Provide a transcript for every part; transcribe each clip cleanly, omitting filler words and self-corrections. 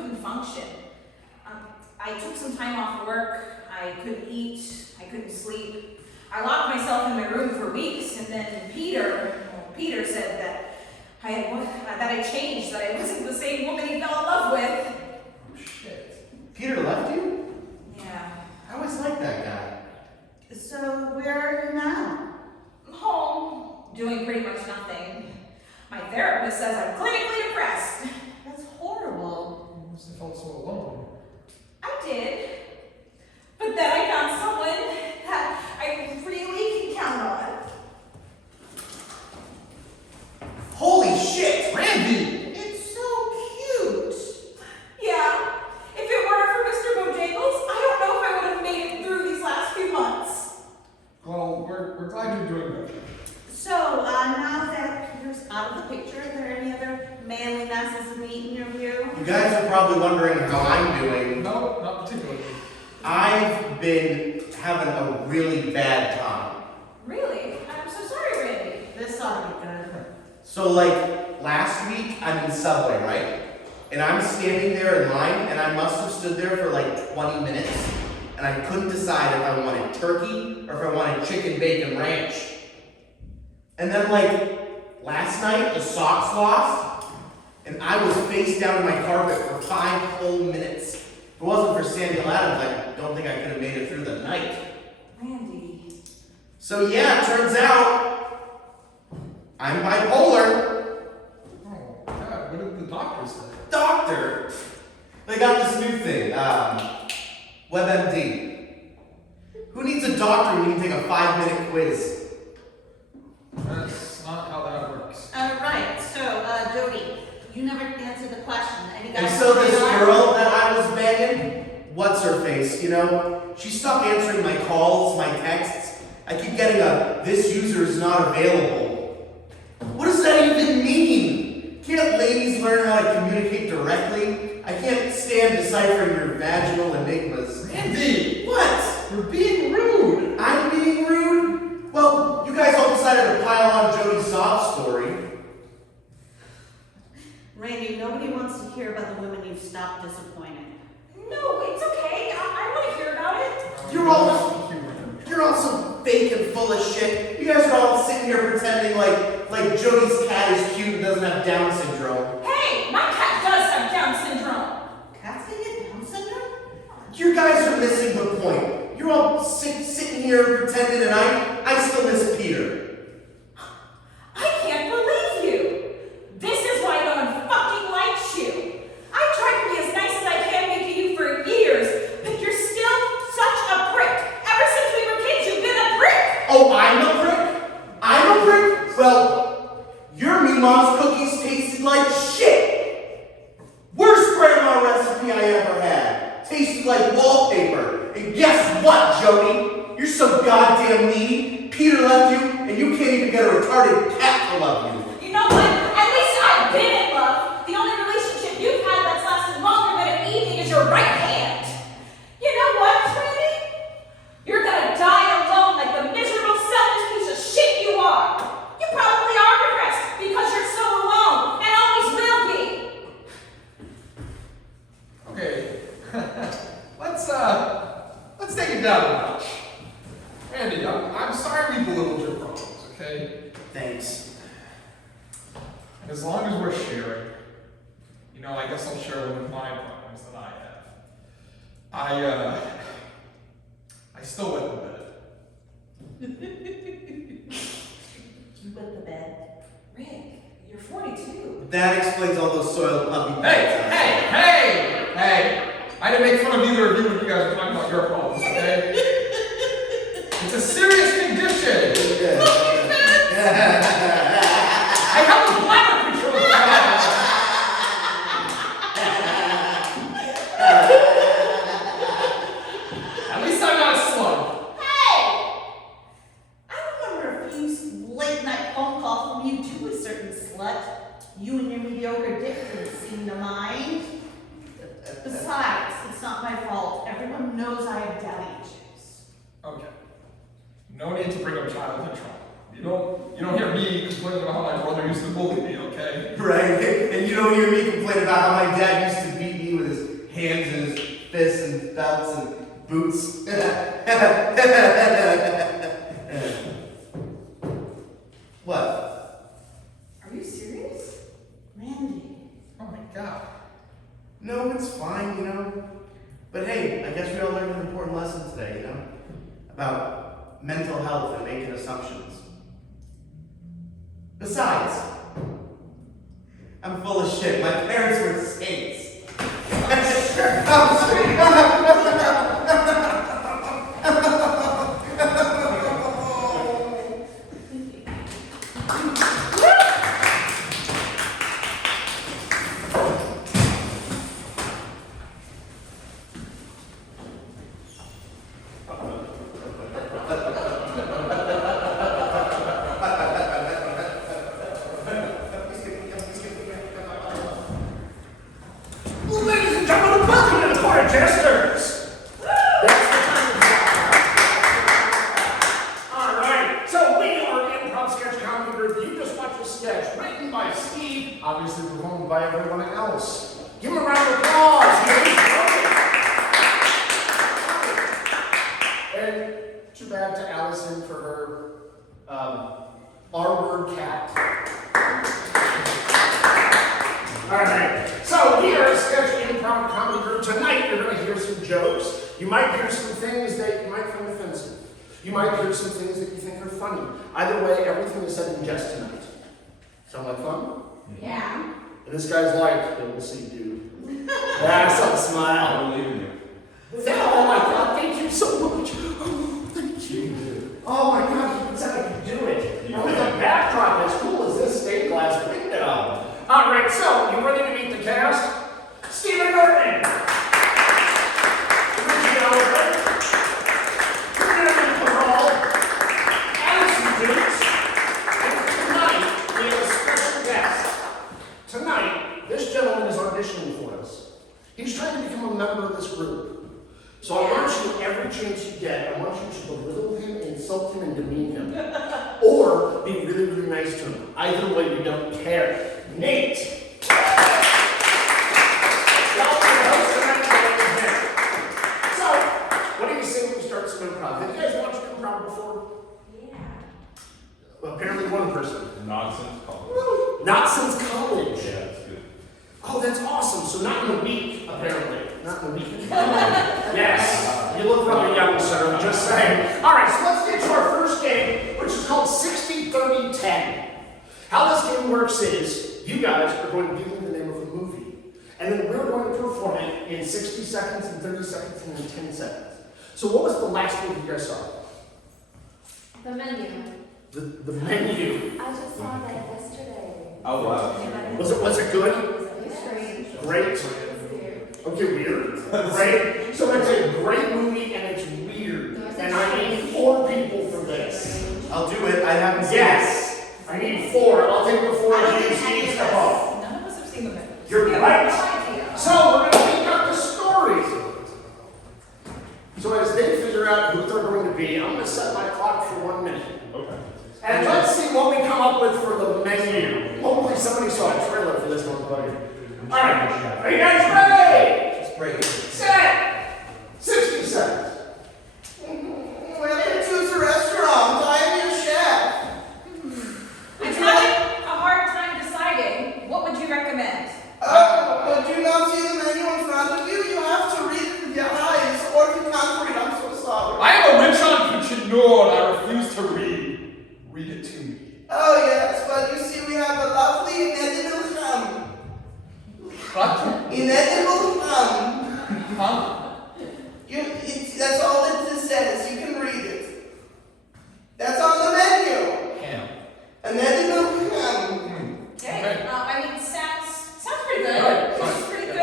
couldn't function. I took some time off work. I couldn't eat. I couldn't sleep. I locked myself in my room for weeks, and then Peter said that I changed, that I wasn't the same woman he fell in love with. Oh shit. Peter left you? Yeah. I always liked that guy. So where are you now? Home, doing pretty much nothing. My therapist says I'm clinically depressed. That's horrible. You must have felt so alone. I did. But then I found someone that I really can count on. Holy shit! Randy! It's so cute. Yeah. If it weren't for Mr. Bojangles, I don't know if I would have made it through these last few months. Well, we're glad you're doing better. So now that Peter's out of the picture, are there any other manly masses of meat in your view? You guys are probably wondering how I'm doing. No, not particularly. I've been having a really bad time. Really? I'm so sorry, Randy. This ought to be good. So like last week I'm in Subway, right? And I'm standing there in line and I must have stood there for like 20 minutes and I couldn't decide if I wanted turkey or if I wanted chicken bacon ranch. And then like last night the socks lost and I was face down in my carpet for 5 whole minutes. If it wasn't for Samuel Adams, I don't think I could have made it through the night. Randy. So yeah, it turns out I'm bipolar. Oh, God, what did the doctor say? Doctor! They got this new thing, WebMD. Who needs a doctor when you can take a 5-minute quiz? That's not how that works. Right, so Jody, you never answered the question. Any And guys so this on? girl that I was banging, what's her face, you know? She stopped answering my calls, my texts. I keep getting a, this user is not available. What does that even mean? Can't ladies learn how to communicate directly? I can't stand deciphering your vaginal enigmas. Randy! What? You're being rude! I'm being rude? Well, you guys all decided to pile on Jody's sob story. Randy, nobody wants to hear about the women you've stopped disappointing. No, it's okay. I want to hear about it. You're all so fake and full of shit. You guys are all sitting here pretending like Jody's cat is cute and doesn't have Down syndrome. Hey, my cat does have Down syndrome. Cats can get Down syndrome? You guys are missing the point. You're all sitting here pretending and I still miss Peter. I can't believe you. This is why no one fucking likes you. I tried to be as nice as I can be to you for years, but you're still such a prick. Ever since we were kids, you've been a prick. Oh, I'm a prick? I'm a prick? Well, your me mom's cookies tasted like shit. Worst grandma recipe I ever had. Tasted like wallpaper. And guess what, Jody? You're so goddamn needy. Peter left you, and you can't even get a retarded cat to love you. You know what? At least I've been in love. The only relationship you've had that's lasted longer than an evening is your right hand. You know what, Randy? You're gonna die alone like the miserable, selfish piece of shit you are. You probably are depressed because you're so alone and always will be. Okay. Let's take it down a notch. Randy, I'm sorry we belittled your problems, okay? Thanks. As long as we're sharing, you know, I guess I'll share one of my problems that I have. I still wet the bed. You wet the bed. Rick, you're 42. That explains all those soiled puppy pads. Hey! I didn't make fun of either of you when you guys were talking about your problems, okay? It's a serious condition. I have a bladder control. At least I'm not a slug. Hey! I remember a few late night phone calls from you too, a certain slut. You and your mediocre dick didn't seem to mind. Besides, it's not my fault. Everyone knows I have daddy issues. Okay. No need to bring up childhood trauma. You don't hear me complaining about how my brother used to bully me, okay? Right? And you don't hear me complain about how my dad used to beat me with his Boots. What? Are you serious? Randy. Oh my god. No, it's fine, you know. But hey, I guess we all learned an important lesson today, you know? About mental health and making assumptions. Besides, I'm full of shit. My parents were saints. Ladies and gentlemen, welcome to the court of Jesters. That's the time to talk. All right, so we are an improv sketch comedy group. You just watched a sketch written by Steve, obviously performed by everyone else. Give him a round of applause. And too bad to Allison for her R-word cat. All right, so we are a sketch improv comedy group. Tonight you're going to hear some jokes. You might hear some things that you might find offensive. You might hear some things that you think are funny. Either way, everything is said in jest tonight. Sound like fun? Yeah. And this guy's like, yeah, we'll see, dude. Yeah, some smile. I believe in you. Oh my God, thank you so much. Oh, thank you. Oh my God, you said I could do it. And with a backdrop as cool as this stained glass window. All right, so you ready to meet the cast? Stephen Burton. Richie Oliver. Mary Carroll. Allison Dukes. And tonight, we have a special guest. Tonight, this gentleman is auditioning for us. He's trying to become a member of this group. So I want you, every chance you get, I want you to belittle him, insult him, and demean him. Or be really, really nice to him. Either way, we don't care. Nate! So, what do you say when we start some improv? Have you guys watched improv before? Yeah. Well, apparently one person. Not since college. Woo! Not since college. Yeah, that's good. Oh, that's awesome. So not in a week, apparently. Not in a week. Yes. You look really young, sir. I'm just saying. All right, so let's get to our first game, which is called 60-30-10. How this game works is, you guys are going to give me the name of a movie. And then we're going to perform it in 60 seconds, and 30 seconds, and in 10 seconds. So what was the last movie you guys saw? The menu. The Menu. I just saw that yesterday. Oh, wow. Was it good? It's strange. Great. It's weird. Okay, weird. Great. So it's a great movie and it's weird. And I need 4 people for this. I'll do it. I haven't seen it. Yes. I need 4. I'll take the 4 I don't of you, think any Steve, of step off. us, none of us have seen the movie. You're We have right. no idea. So we're going to pick up the stories. So as they figure out who they're going to be, I'm going to set my clock for 1 minute. Okay. And let's see what we come up with for the menu. Hopefully somebody saw a trailer for this one. All right. Are you guys ready? Just break. Set. 60 seconds. Welcome to the restaurant. I am your chef. I'm having a hard time deciding. What would you recommend? Oh, do you not see the menu in front of you? You have to read it with your eyes, or if you can't read, I'm so sorry. I am a rich entrepreneur and I refuse to read. Read it to me. Oh yes, but you see we have a lovely inedible ham. What? Inedible ham. Huh? That's all that this says. You can read it. That's on the menu. Ham. Inedible ham. Okay. Okay. I mean, sounds pretty good. Right, It's fine. pretty good.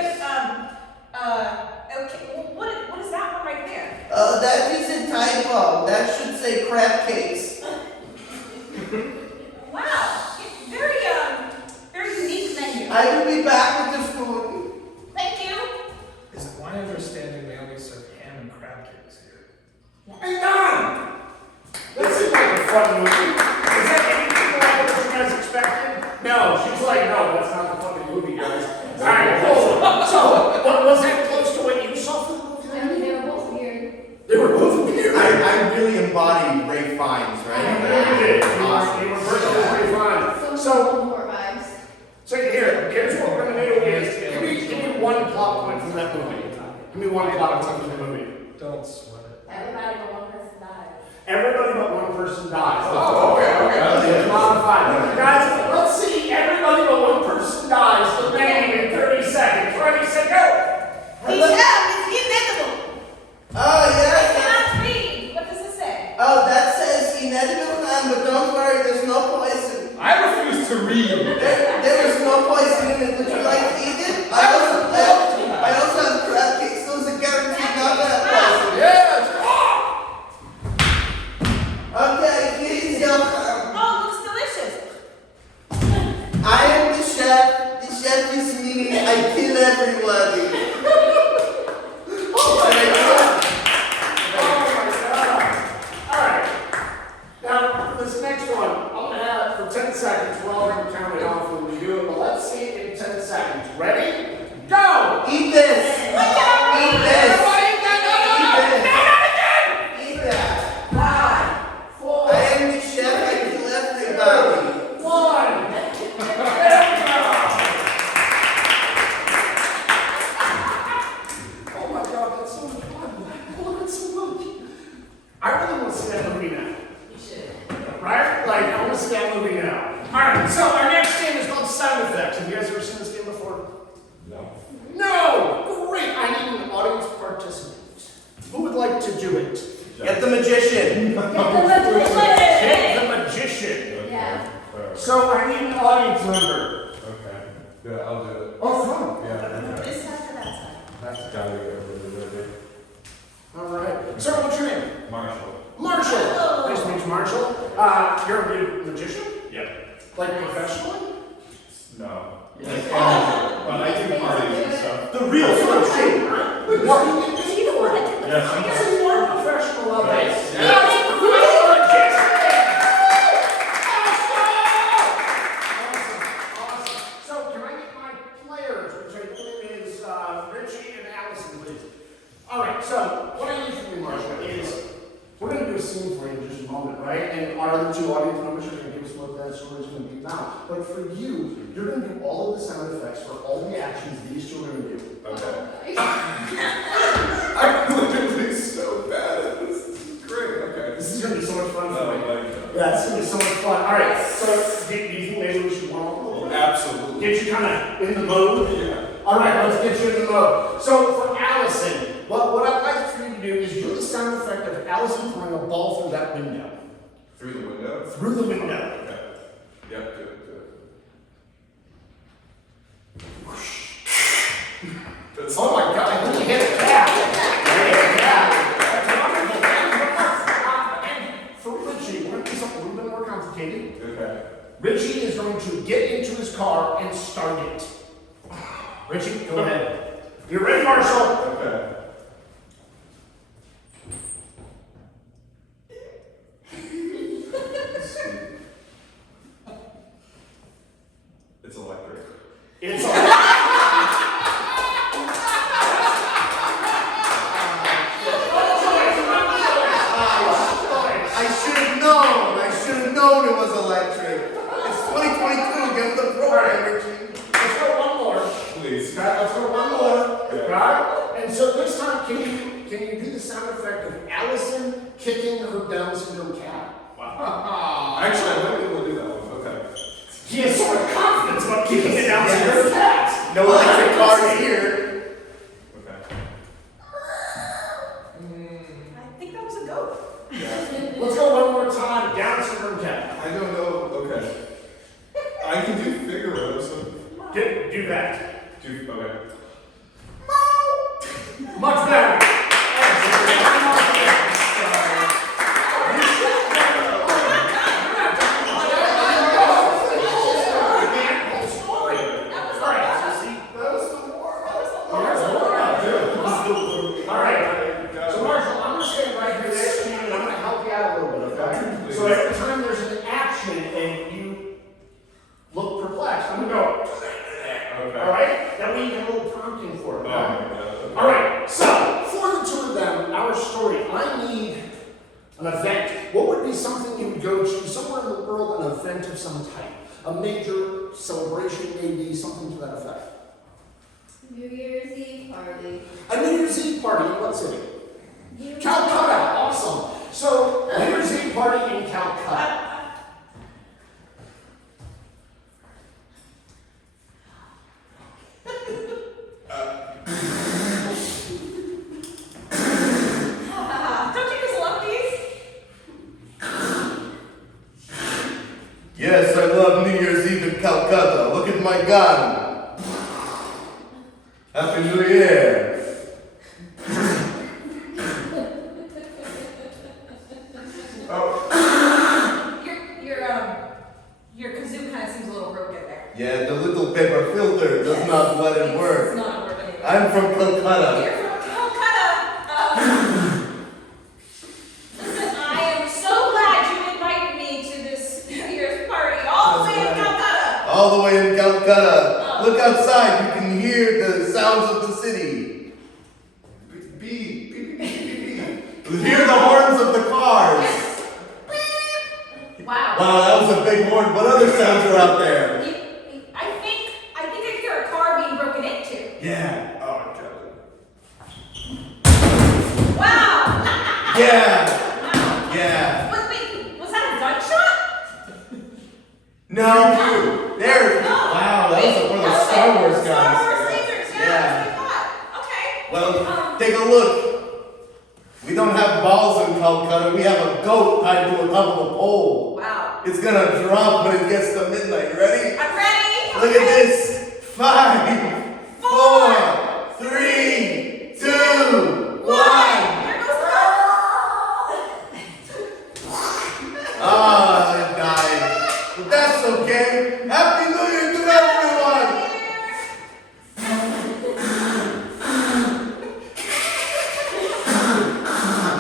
Okay. Well, what is that one right there? That is a typo. That should say crab cakes. Wow. Very unique menu. I will be back with the food. Thank you. Is it my understanding they only serve ham and crab cakes here? Hey, Don! That seems like a Give me one clock from the movie. Don't sweat it. Everybody but one person died. Everybody but one person dies. Oh, okay. It's modified. Guys, let's see. Everybody but one person dies. The name in 30 seconds. Ready, set, go. He shall, it's inevitable. Oh, I yeah. cannot read. What does it say? Oh, that says inedible man, but don't worry, there's no poison. I refuse to read. There is no poison in it. Would you like to eat it? I also have crab cakes. Those are guaranteed not to have poison. Yes. Okay, here's your Oh, looks delicious. I am the chef. The chef is me. I kill everybody. Oh my God. All right. Now, for this next one, I'm going to have it for 10 seconds. We're all going to count it off when we do it, but let's see it in 10 seconds. Ready? Go! Eat this. Eat this. Everybody, Eat that. 5, 4, I am the chef. I kill everybody. 1. There we go. Oh my God, that's so much fun. I love it so much. I really want to see that movie now. You should. Right? Like, I want to see that movie now. Alright, so our next game is called Sound Effects. Have you guys ever seen this game before? No. No! Great! I need an audience participant. Who would like to do it? Get the magician. Get the magician. Yeah. So I need an audience member. Okay. Yeah, I'll do it. Oh, fun. Yeah. This side or that side? That's gotta be everybody. Alright. Sir, what's your name? Marshall. Marshall. Marshall. Nice to meet you, Marshall. You're a magician? Yep. Like professionally? No. But I do parties and stuff. The real sort of thing. Is he the one that did the Yes. fire? He's more professional of it. Yes. Awesome. So can I get my players, which I believe is Richie and Allison, please? All right. So what I need from you, Marshall, is we're going to do a scene for you in just a moment, right? And our other two audience members are going to give us what that story is going to be about. But for you, you're going to do all of the sound effects for all the actions these two are going to do. Okay. I'm literally so bad at this. This is great. Okay. This is going to be so much fun for me. like Yeah, it's going to be so much fun. All right. So do you think maybe we should warm up a little bit? Absolutely. Get you kind of in the mode? Yeah. All right, let's get you in the mode. So for Allison, what I'd like for you to do is do the sound effect of Allison throwing a ball through that window. Through the window? Through the window. Okay. Yep, do it. That's Oh my God, I think you hit it back. You hit it back. That's wonderful. And for Richie, we're going to do something a little bit more complicated. Okay. Richie is going to get into his car and start it. Richie, go ahead. You're ready, Marshall? Okay. It's electric. It's I should have known it was electric. It's 2022. Get with the program, Richie. Let's go one more. Please. Okay, let's go one more. Yeah. Right? And so this time, can you do the sound effect of Allison kicking her Down syndrome cat? Wow. Actually, I might be able to do that one. Okay. He has so much confidence about kicking a Down syndrome cat. No electric cars here. Okay. I think that was a goat. Yeah. Let's go one more time. Down syndrome cat. I don't know. Okay. I can do Figaro, so. Do that. Okay. Much better. So every time there's an action and you look perplexed, I'm gonna go. Okay. All right? That way you get a little prompting for it. Oh, yeah. All right. So for the two of them, our story. I need an event. What would be something you would go to somewhere in the world? An event of some type, a major celebration, maybe something to that effect. New Year's Eve party. A New Year's Eve What city? Calcutta, awesome. So, New Year's Eve party in Calcutta. Don't you just love these? Yes, I love New Year's Eve in Calcutta. Look at my gun. Happy New Year. Your kazoo kind of seems a little broken there. Yeah, the little paper filter does not let it It's work. not working. I'm from Calcutta. You're from Calcutta. Listen, I am so glad you invited me to this New Year's party all the way in Calcutta. All the way in Calcutta. Look outside, you can hear the sounds of the city. Beep, beep, beep, beep, beep. Hear the horns of the cars. Wow. Wow, that was a big horn. What other sounds are out there? I think I hear a car being broken into. Yeah. Oh, Kelly. Wow. Yeah. Wow. Yeah. Wait, was that a gunshot? No. There. No. Wow, that was one of the Star Wars guys. Star Wars lasers, yeah, Yeah. that's what I thought. Okay. Well, take a look. We don't have balls in Calcutta. We have a goat tied to a top of a pole. Wow. It's gonna drop when it gets to midnight. Ready? I'm ready. Look at this. 5, 4, 3, 2, 1. There goes the Ah, it died. But that's okay. Happy New Year to everyone.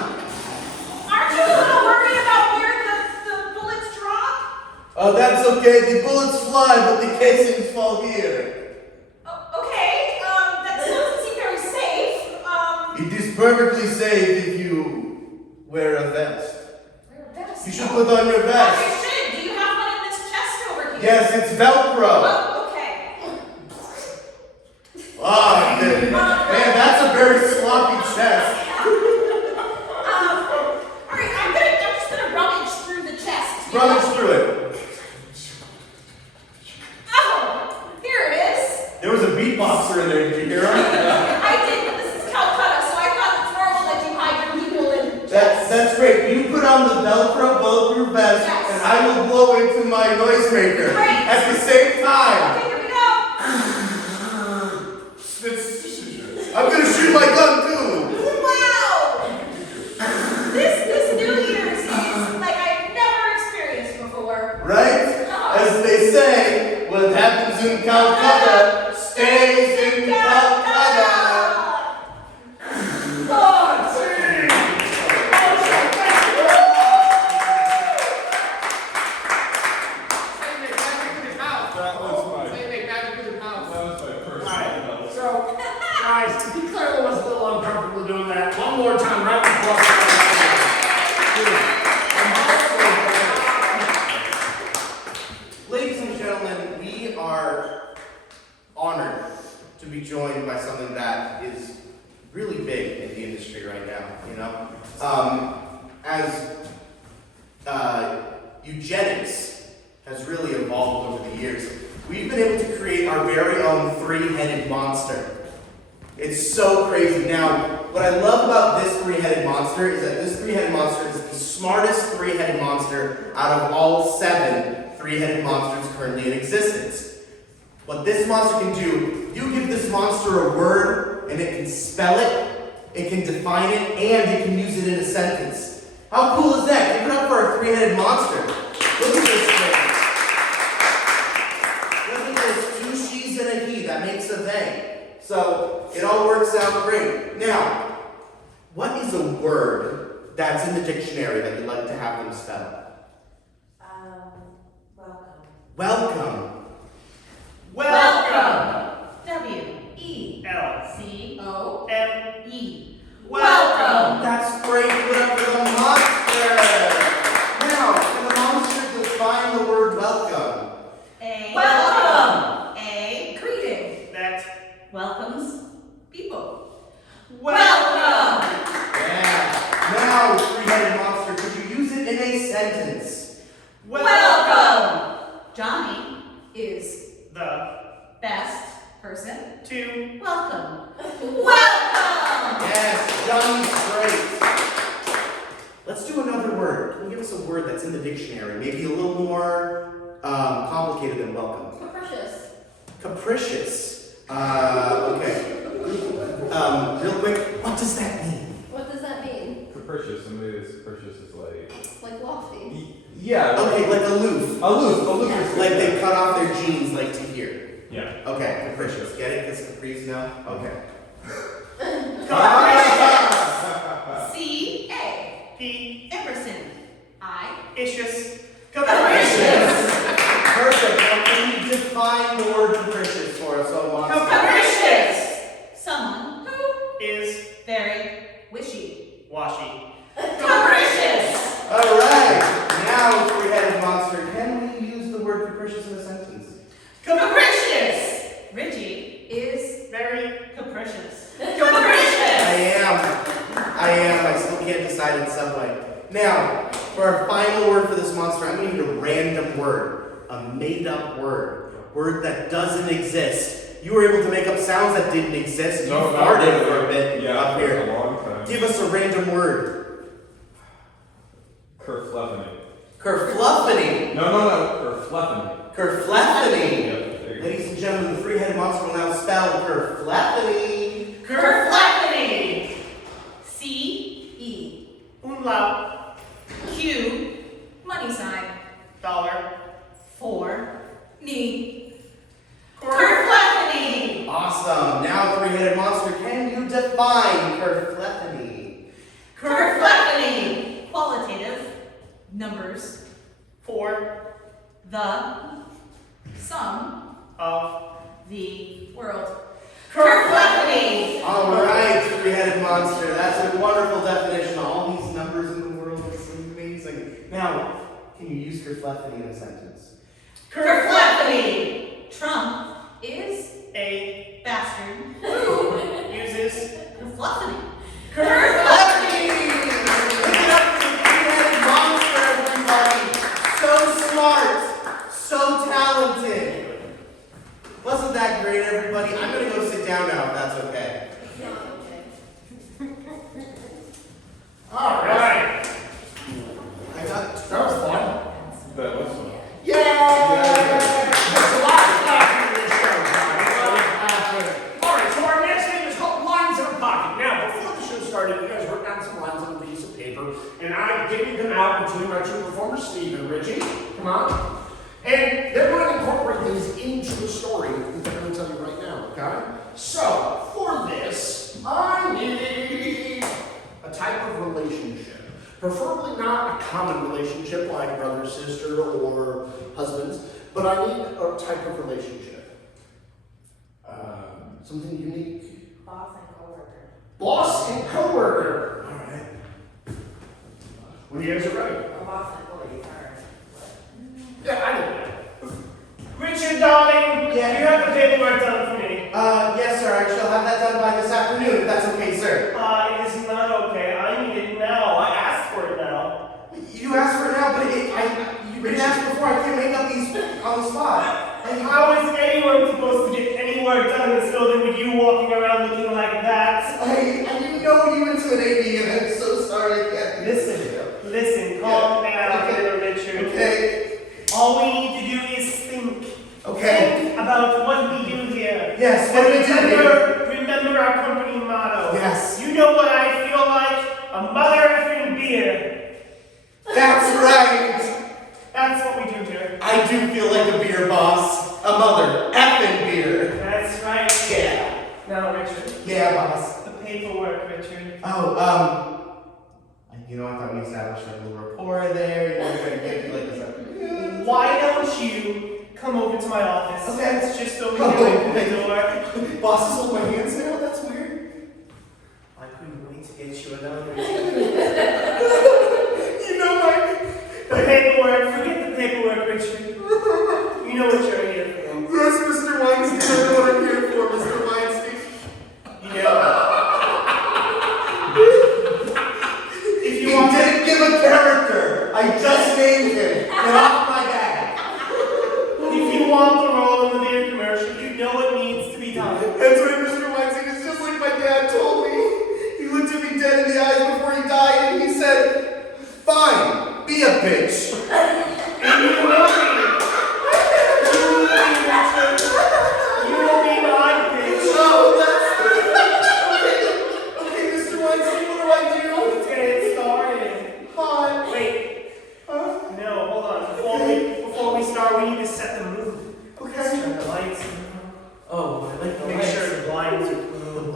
Aren't you a little worried about where the bullets drop? Oh, that's okay. The bullets fly, but the casings fall here. Okay, that still doesn't seem very safe. It is perfectly safe if you wear a vest. Wear a vest. You should put on your I vest. should. Do you have one in this chest over here? Yes, it's Velcro. Oh, okay. Ah, man, that's a very sloppy chest. Alright, I'm just gonna rummage through the chest. you Rummage know? through it. Oh, here it is. There was a beatboxer in there. Did you hear him? I did, but this is Calcutta, so I thought it's normal that you hide your people in chests. That's great. You put on the Velcro bulletproof vest, Yes. and I will blow into my noisemaker Great. at the same time. Okay, here we go. I'm gonna shoot my gun too. Wow! This New Year's is like I've never experienced before. Right? As they say, what happens in Calcutta stays in Calcutta. That was my Alright, so, guys, he clearly was a little uncomfortable doing that. One more time, right before. Ladies and gentlemen, we are honored to be joined by something that is really big in the industry right now, you know? As eugenics has really evolved over the years, we've been able to create our very own three-headed monster. It's so crazy. Now, what I love about this three-headed monster is that this three-headed monster is the smartest three-headed monster out of all 7 three-headed monsters currently in existence. What this monster can do, you give this monster a word and it can spell it, it can define it, and it can use it in a sentence. How cool is that? Give it up for our three-headed monster. Look at this thing. Look at this, 2 she's and a he, that makes a they. So, it all works out great. Now, what is a word that's in the dictionary that you'd like to have them spell? Welcome. Welcome. Welcome. W-E-L-C-O-M-E. Welcome. That's great. Put up for the monster. Now, can the monster define the word welcome? Welcome. Greeting. That welcomes people. Welcome. sentence. Welcome! Johnny is The best person two. welcome. Welcome! Yes, Johnny's great. Let's do another word. Can you give us a word that's in the dictionary? Maybe a little more complicated than welcome. Capricious. Capricious. Okay. Real quick, what does that mean? What does that mean? Capricious, somebody that's capricious is like. Like lofty. Yeah. Okay, like aloof. Aloof Yeah. is Like they cut off their jeans like to here. Yeah. Okay, capricious. Get it? Because capris now? Okay. C-A. P. Emerson. Issues. Capricious! Perfect. Now can you define the word capricious for us, so much? Capricious! Someone who Is very wishy. washy. Capricious! Alright, now three-headed monster, can we use the word capricious in a sentence? Capricious! Richie is Very capricious. I Capricious! am. I still can't decide in Subway. Now, for our final word for this monster, I'm going to need a random word. A made-up word. Word that doesn't exist. You were able to make up sounds that didn't exist. You No, not farted really. for a bit Yeah, up for here. a long time. Give us a random word. Kerfluffany. Kerfluffany. No. Kerfluffany. Kerfluffany. Yeah, there you go. Ladies and gentlemen, the three-headed monster will now spell kerfluffany. Kerfluffany! C-E. Umlaut. Q. Money sign. Dollar. For. Knee. Kerfluffany! Awesome. Now, three-headed monster, can you define kerfluffany? Kerfluffany! Qualitative. Numbers. For. The. Sum. Of. The. World. Kerfluffany! All right, three-headed monster. That's a wonderful definition. All these numbers in the world is amazing. Now, can you use kerfluffany in a sentence? Kerfluffany! Trump is A. bastard who Uses. kerfluffany. Kerfluffany! Give it up for the three-headed monster, everybody. So smart, so talented. Wasn't that great, everybody? I'm gonna go sit down now, if that's okay. All right. I got. That was fun. That was fun. Yay! There's a lot of stuff in this show, guys. All right, so our next thing is called Lines in a Pocket. Now, before the show started, you guys wrote down some lines on a piece of paper, and I divvied them out between my two performers, Steve and Richie. Come on. And they're going to incorporate these into the story that I'm going to tell you right now, okay? So, for this, I need a type of relationship. Preferably not a common relationship like brother, sister, or husbands, but I need a type of relationship. Something unique. Boss and coworker. Boss and coworker. All right. When you guys are ready. A boss and employee, sorry. Yeah, I know that. Richard, darling, Yeah. you have the paperwork done for me. Yes, sir. I shall have that done by this afternoon, if that's okay, sir. It is not okay. I need it now. I asked for it now. You asked for it now, but you didn't ask before. I can't make up these on the spot. How is anyone supposed to get any work done in this building with you walking around looking like that? I didn't know you intimidated me, and I'm so sorry. I can't do this. Listen, calm down, Richard. Okay. All we need to do is think. Okay. Think about what we do here. Yes, what do we do here? Remember our company motto. Yes. You know what I feel like? A mother effing beer. That's right. That's what we do here. I do feel like a beer boss. A mother effing beer. That's right. Yeah. Now, Richard. Yeah, boss. The paperwork, Richard. Oh, I thought we established like a little rapport there. You know, we're gonna get you like this. Why don't you come over to my office? Okay. It's just over Oh, here in okay. the door. Bosses hold my hands now? That's weird. I couldn't wait to get you another. You know my... The paperwork, forget the paperwork, Richard. You know what you're here for. Yes, Mr. Weinstein, I know what I'm here for, Mr. Weinstein. You know. If you You want didn't give a character. I just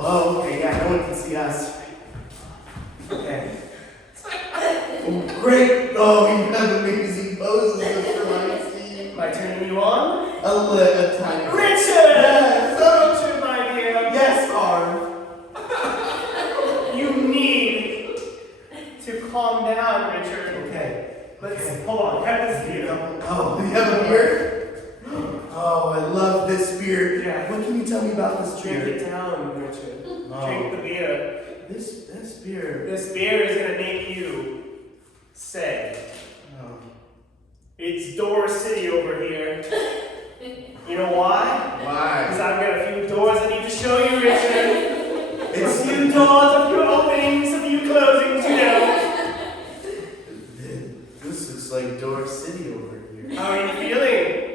Oh, okay, yeah, no one can see us. Okay. Oh, great. Oh, you have amazing poses, Mr. Weinstein. Am I turning you on? A tiny. Richard! Yes. Richard, my dear. Yes, Arm. You need to calm down, Richard. Okay. Let's hold on. Have this beer. Oh, you have a beard? Oh, I love this beard. Yeah. What can you tell me about this Drink beard? it down, Richard. Oh. Drink the beer. This beard. This beer is gonna make you say, Oh. it's Door City over here. You know why? Why? Because I've got a few doors I need to show you, Richard. It's A few doors, a few openings, a few closings, you know. This is like Door City over here. How are you feeling?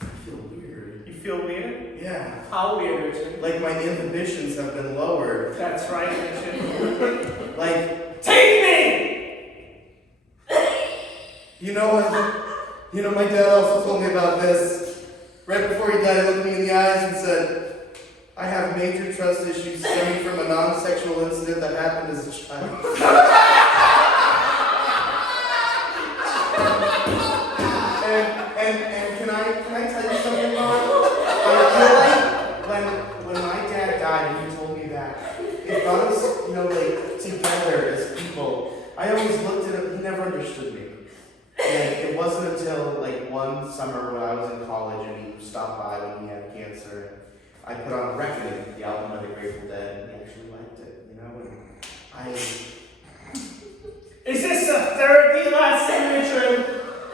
I feel weird. You feel weird? Yeah. How weird, Richard? Like my inhibitions have been lowered. That's right, Richard. Like, Take me! you know what? You know, my dad also told me about this. Right before he died, he looked me in the eyes and said, I have major trust issues stemming from a non-sexual incident that happened as a child. and can I tell you something, Mom? I feel like when my dad died and he told me that, it brought us, like, together as people. I always looked at him, he never understood me. And it wasn't until, like, one summer when I was in college and he stopped by when he had cancer. I put on Reckoning, the album by the Grateful Dead, and he actually liked it, and Is this a therapy lesson, Richard?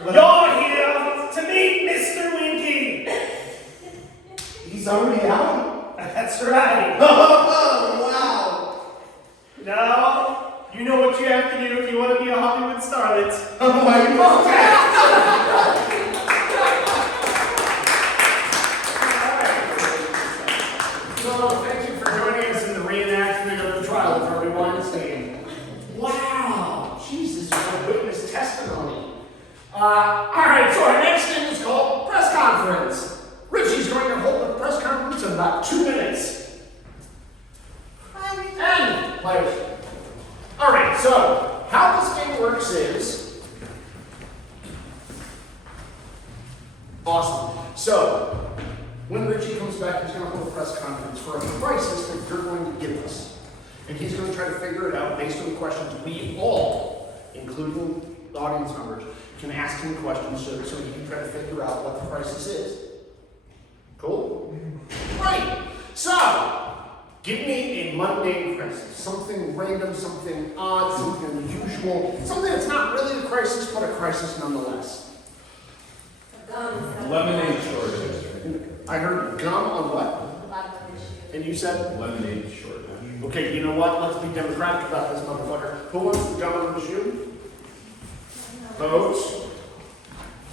You're here to meet Mr. Winky. he's already out? That's right. Oh, wow! Now, you know what you have to do if you want to be a Hollywood starlet. Oh my God! So, thank you for joining us in the reenactment of the trial of Harvey Weinstein. Wow! Jesus, what a witness testimony. Alright, so our next thing is called press conference. Richie's going to hold a press conference in about 2 minutes. And players. Alright, so how this game works is awesome. So when Richie comes back, he's going to hold a press conference for a crisis that you're going to give us. And he's going to try to figure it out based on the questions we all, including the audience members, can ask him questions so he can try to figure out what the crisis is. Cool? Right. So, give me a mundane crisis. Something random, something odd, something unusual. Something that's not really a crisis, but a crisis nonetheless. Lemonade shortage. I heard gum on what? And you said? Lemonade shortage. Okay, you know what? Let's be democratic about this motherfucker. Who wants the gum on the shoe? Votes.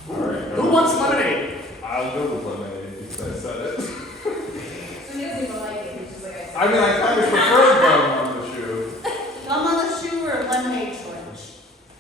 Alright. Who wants lemonade? I'll go with lemonade because I said it. So he doesn't even like it, he's just like, I mean, I kind of prefer gum on the shoe. Gum on the shoe or lemonade shortage?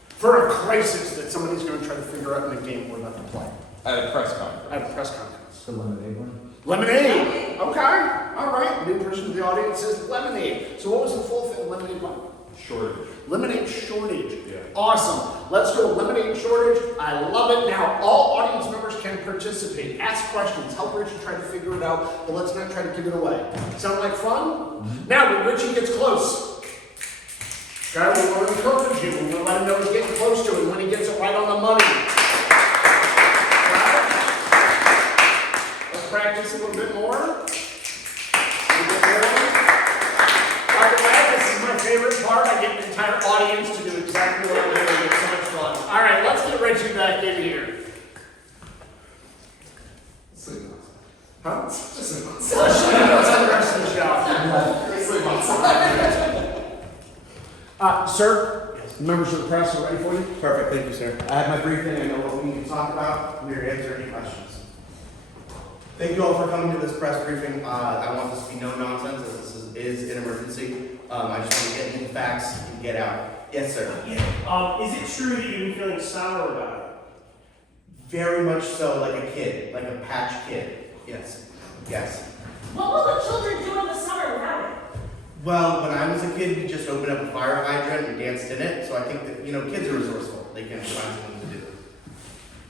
For a crisis that somebody's going to try to figure out in a game we're about to play. At a press conference. At a press conference. The lemonade one? Lemonade! Okay, alright. New person in the audience says lemonade. So what was the full thing? Lemonade what? Shortage. Lemonade shortage. Yeah. Awesome. Let's go lemonade shortage. I love it. Now, all audience members can participate. Ask questions. Help Richie try to figure it out, but let's not try to give it away. Sound like fun? Mm-hmm. Now, when Richie gets close, guy, we want to encourage you. We want to let him know he's getting close to it when he gets it right on the money. Let's practice a little bit more. By the way, this is my favorite part. I get an entire audience to do exactly what I'm doing. It's so much fun. All right, let's get Richie back in here. Sleep Huh? Let's on the rest of the show. Sir, members of the press are ready for you. Perfect, thank you, sir. I have my briefing, I know what we need to talk about, we're here to answer any questions. Thank you all for coming to this press briefing. I want this to be no nonsense, as this is an emergency. I just want to get into the facts and get out. Yes, sir. Is it true that you've been feeling sour about it? Very much so, like a kid, like a patch kid. Yes. Yes. What will the children do Well, when I was a kid, we just opened up a fire hydrant and danced in it, so I think that, kids are resourceful. They can find something to do.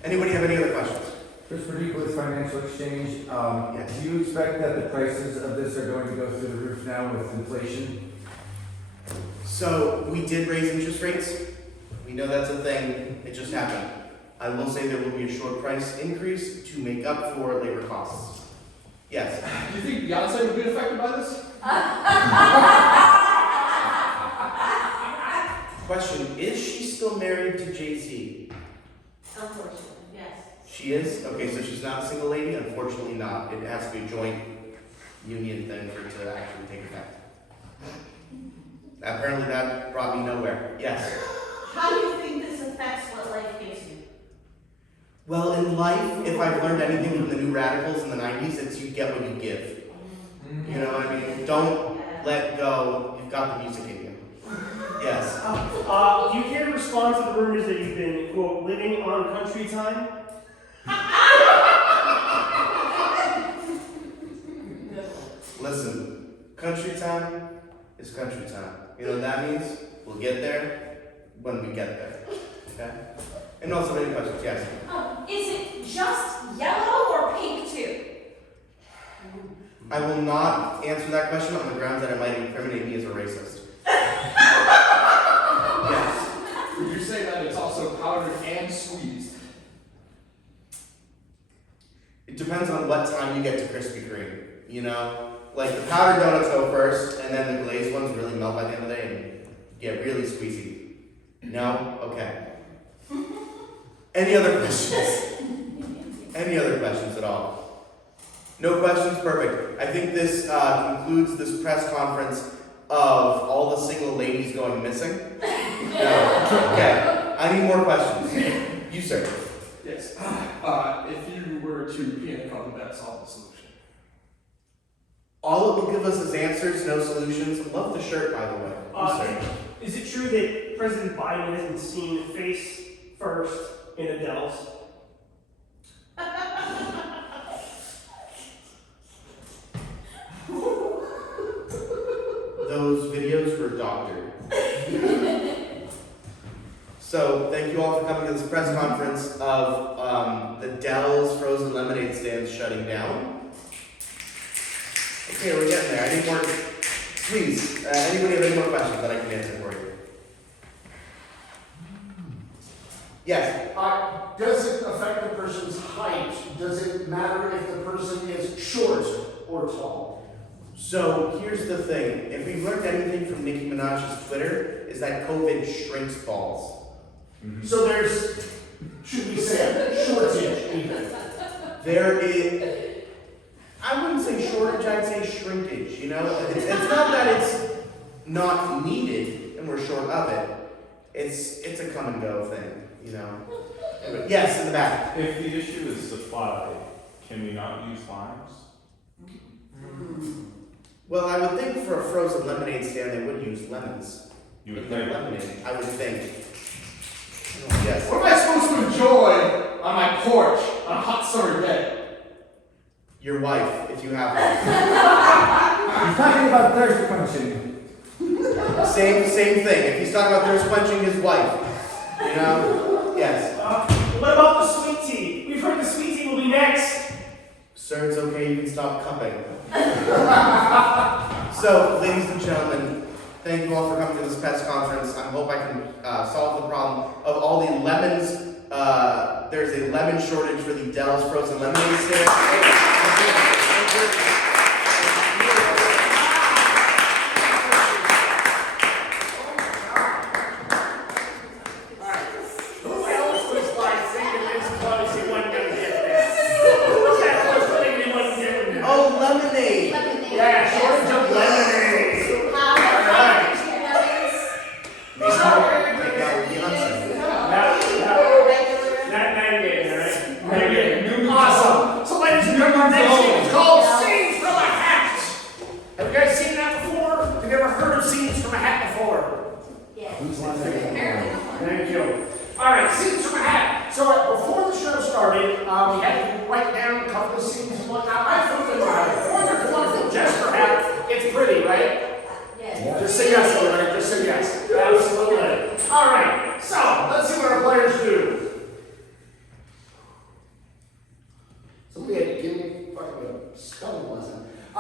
Anybody have any other questions? Just for with financial exchange, Yes. do you expect that the prices of this are going to go through the roof now with inflation? So, we did raise interest rates. We know that's a thing. It just happened. I will say there will be a short price increase to make up for labor costs. Yes. Do you think Beyonce would be affected by this? Question, is she still married to Jay-Z? Unfortunately, yes. She is? Okay, so she's not a single lady? Unfortunately not. It has to be a joint union thing for it to actually take effect. Apparently that brought me nowhere. Yes. How do you think this affects what life gives you? Well, in life, if I've learned anything from the New Radicals in the 90s, it's you get what you give. You know what I mean? Don't let go. You've got the music in you. Yes. Do you care to respond to the rumors that you've been, quote, living on country time? Listen, country time is country time. You know what that means? We'll get there when we get there. Okay? And also, any questions? Yes. Is it just yellow or pink too? I will not answer that question on the grounds that it might incriminate me as a racist. Yes. Would you say that it's also powdered and squeezed? It depends on what time you get to Krispy Kreme, Like the powdered donuts go first, and then the glazed ones really melt by the end of the day and get really squeezy. No? Okay. Any other questions? Any other questions at all? No questions? Perfect. I think this concludes this press conference of all the single ladies going missing. No? Okay. I need more questions. You, sir. Yes. If you were to pee in a cup, would that solve the solution? All it will give us is answers, no solutions. Love the shirt, by the way. You, sir. Is it true that President Biden hasn't seen face first in Adele's? Those videos were doctored. So, thank you all for coming to this press conference of the Dell's frozen lemonade stands shutting down. Okay, we're getting there. I need more. Please, anybody have any more questions that I can answer for you? Yes. Does it affect the person's height? Does it matter if the person is short or tall? So here's the thing. If we've learned anything from Nicki Minaj's Twitter, is that COVID shrinks balls. Mm-hmm. So there's, should we say, shortage even? There is, I wouldn't say shortage, I'd say shrinkage, It's not that it's not needed and we're short of it. It's a come and go thing, But yes, in the back. If the issue is supply, can we not use limes? Well, I would think for a frozen lemonade stand they would use lemons. You would in their think. lemonade, I would think. Yes. What am I supposed to enjoy on my porch on a hot summer day? Your wife, if you have one. He's talking about thirst quenching. Same thing. If he's talking about thirst quenching his wife, Yes. What about the sweet tea? We've heard the sweet tea will be next. Sir, it's okay. You can stop cupping. So, ladies and gentlemen, thank you all for coming to this press conference. I hope I can solve the problem of all the lemons. There's a lemon shortage for the Dell's frozen lemonade stand. Who else was like thinking this close he wasn't gonna get this? Who's that close thinking he wasn't getting this? Oh, lemonade! Yeah, shortage of lemonade. Awesome. So ladies and gentlemen, next game is called Scenes from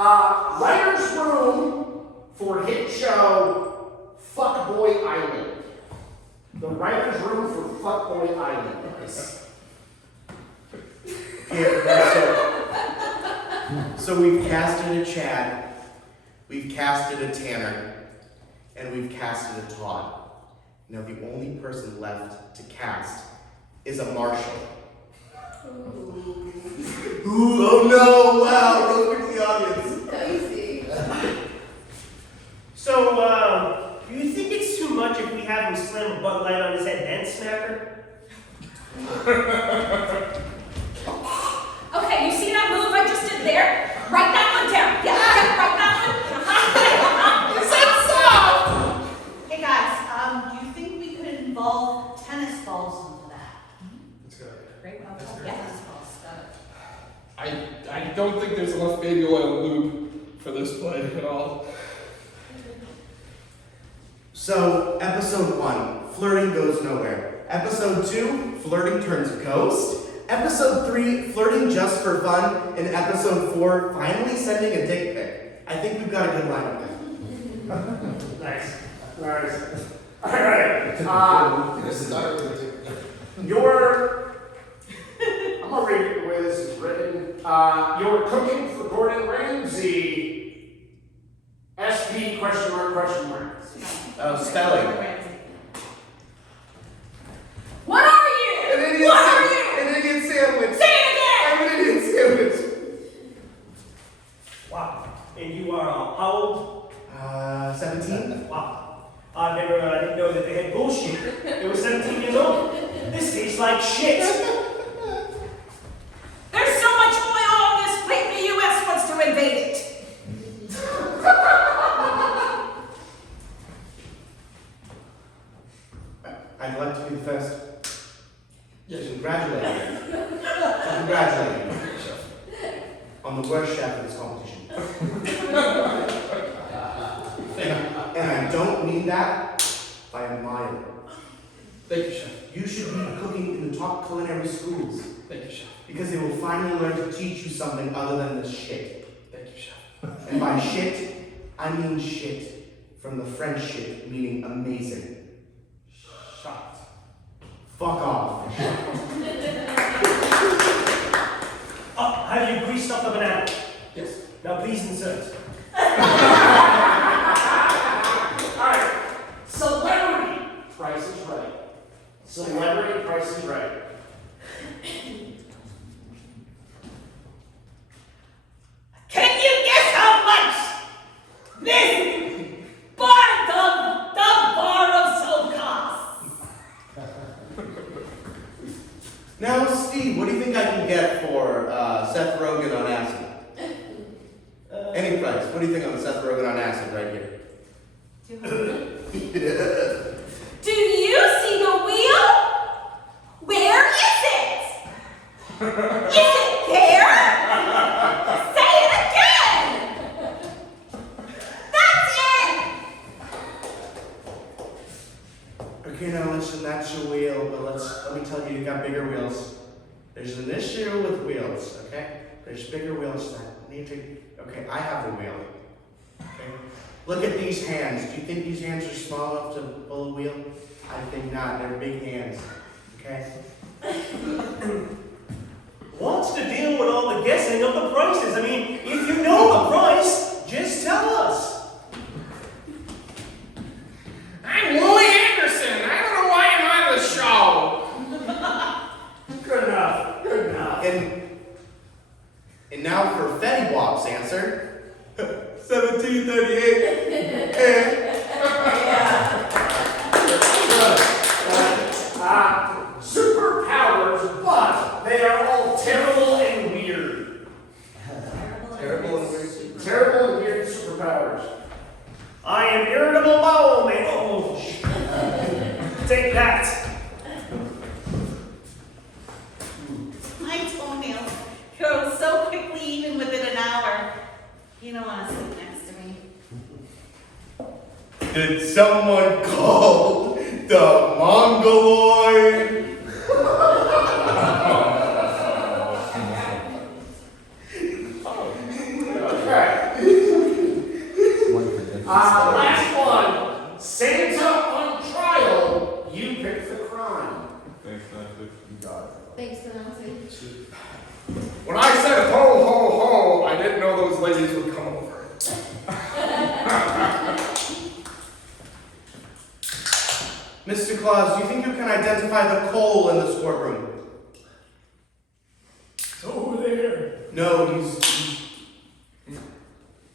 Writer's room for hit show Fuckboy Island. The writer's room for Fuckboy Island. So we've casted a Chad, we've casted a Tanner, and we've casted a Todd. Now the only person left to cast is a Marshall. Ooh, oh no, wow, real quick to the audience. So, do you think it's too much if we have him slam a Bud Light on his head and smack her? Okay, you see that move I just did there? Write that one down. Yeah, write that one. Is that soft? Hey guys, do you think we could involve tennis balls into that? That's good. Great, well, That's good. tennis balls, got it. I don't think there's enough baby oil lube for this play at all. So, episode 1, flirting goes nowhere. Episode 2, flirting turns ghost. Episode 3, flirting just for fun. And episode 4, finally sending a dick pic. I think we've got a good lineup there. Nice. All right. I'm gonna read it the way this is written. You're cooking for Gordon Ramsay. SP ? Oh, spelling. What are you? An idiot What are you? An idiot sandwich. Say it again! I'm an idiot sandwich. Wow. And you are how old? 17? Wow. I didn't know that they had bullshit. They were 17 years old. This tastes like shit. There's so much oil on this plate, the U.S. wants to invade it. I'd like to be the first Yes. to congratulate you. On the worst chef in this competition. And I don't mean that by a mile. Thank you, Chef. You should be cooking in the top culinary schools Thank you, Chef. because they will finally learn to teach you something other than this shit. Thank you, Chef. And by shit, I mean shit from the French shit, meaning amazing. Shocked. Fuck off. Have you greased up the banana? Yes. Now please insert. Alright. Celebrity Price is Right. Celebrity Price is Right. Can you guess how much this bar the bar of soap costs? Now, Steve, what do you think I can get for Seth Rogen on acid? Any price. What do you think on Seth Rogen on acid right here? Do you see the wheel? Where is it? Is it there? Say it again! That's it! Okay, now listen, that's your wheel, but let me tell you, you got bigger wheels. There's an issue with wheels, okay? There's bigger wheels that need to, okay, I have the wheel, okay? Look at these hands. Do you think these hands are small enough to pull a wheel? I think not, they're big hands, okay? What's the deal with all the guessing of the prices? I mean, if you know the price, just tell us. I'm Louis Anderson. I don't know why I'm on the show. Good enough. And now for Fetty Wap's answer. 1738. Superpowers, but they are all terrible and weird. Terrible and weird. Terrible and weird superpowers. I am irritable bowel man. Oh, take that. My toenails grow so quickly, even within an hour. You don't want to sit next to me. Did someone call the Mongoloid? Okay. Last one. Santa on trial. You pick the crime. Thanks, Nancy. You got it. Thanks, Nancy. When I said ho, ho, ho, I didn't know those ladies would come over. Mr. Claus, do you think you can identify the coal in this courtroom? It's over there. No, he's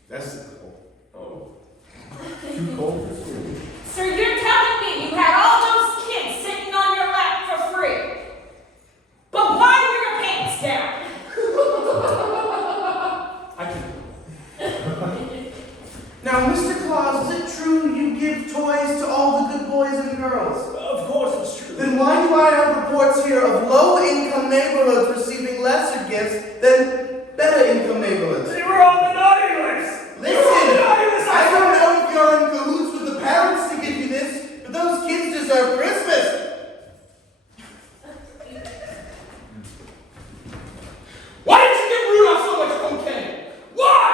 that's the coal. Oh. Too cold for school. Sir, you're telling me you had all those kids sitting on your lap for free. But why were your pants down? I can. Now, Mr. Claus, is it true you give toys to all the good boys and girls? Of course it's true. Then why do I have reports here of low-income neighborhoods receiving lesser gifts than better-income neighborhoods? They were on the naughty list. Listen, I don't know if you're in cahoots with the parents to give you this, but those kids deserve Christmas. Why did you give Rudolph so much cocaine? Why?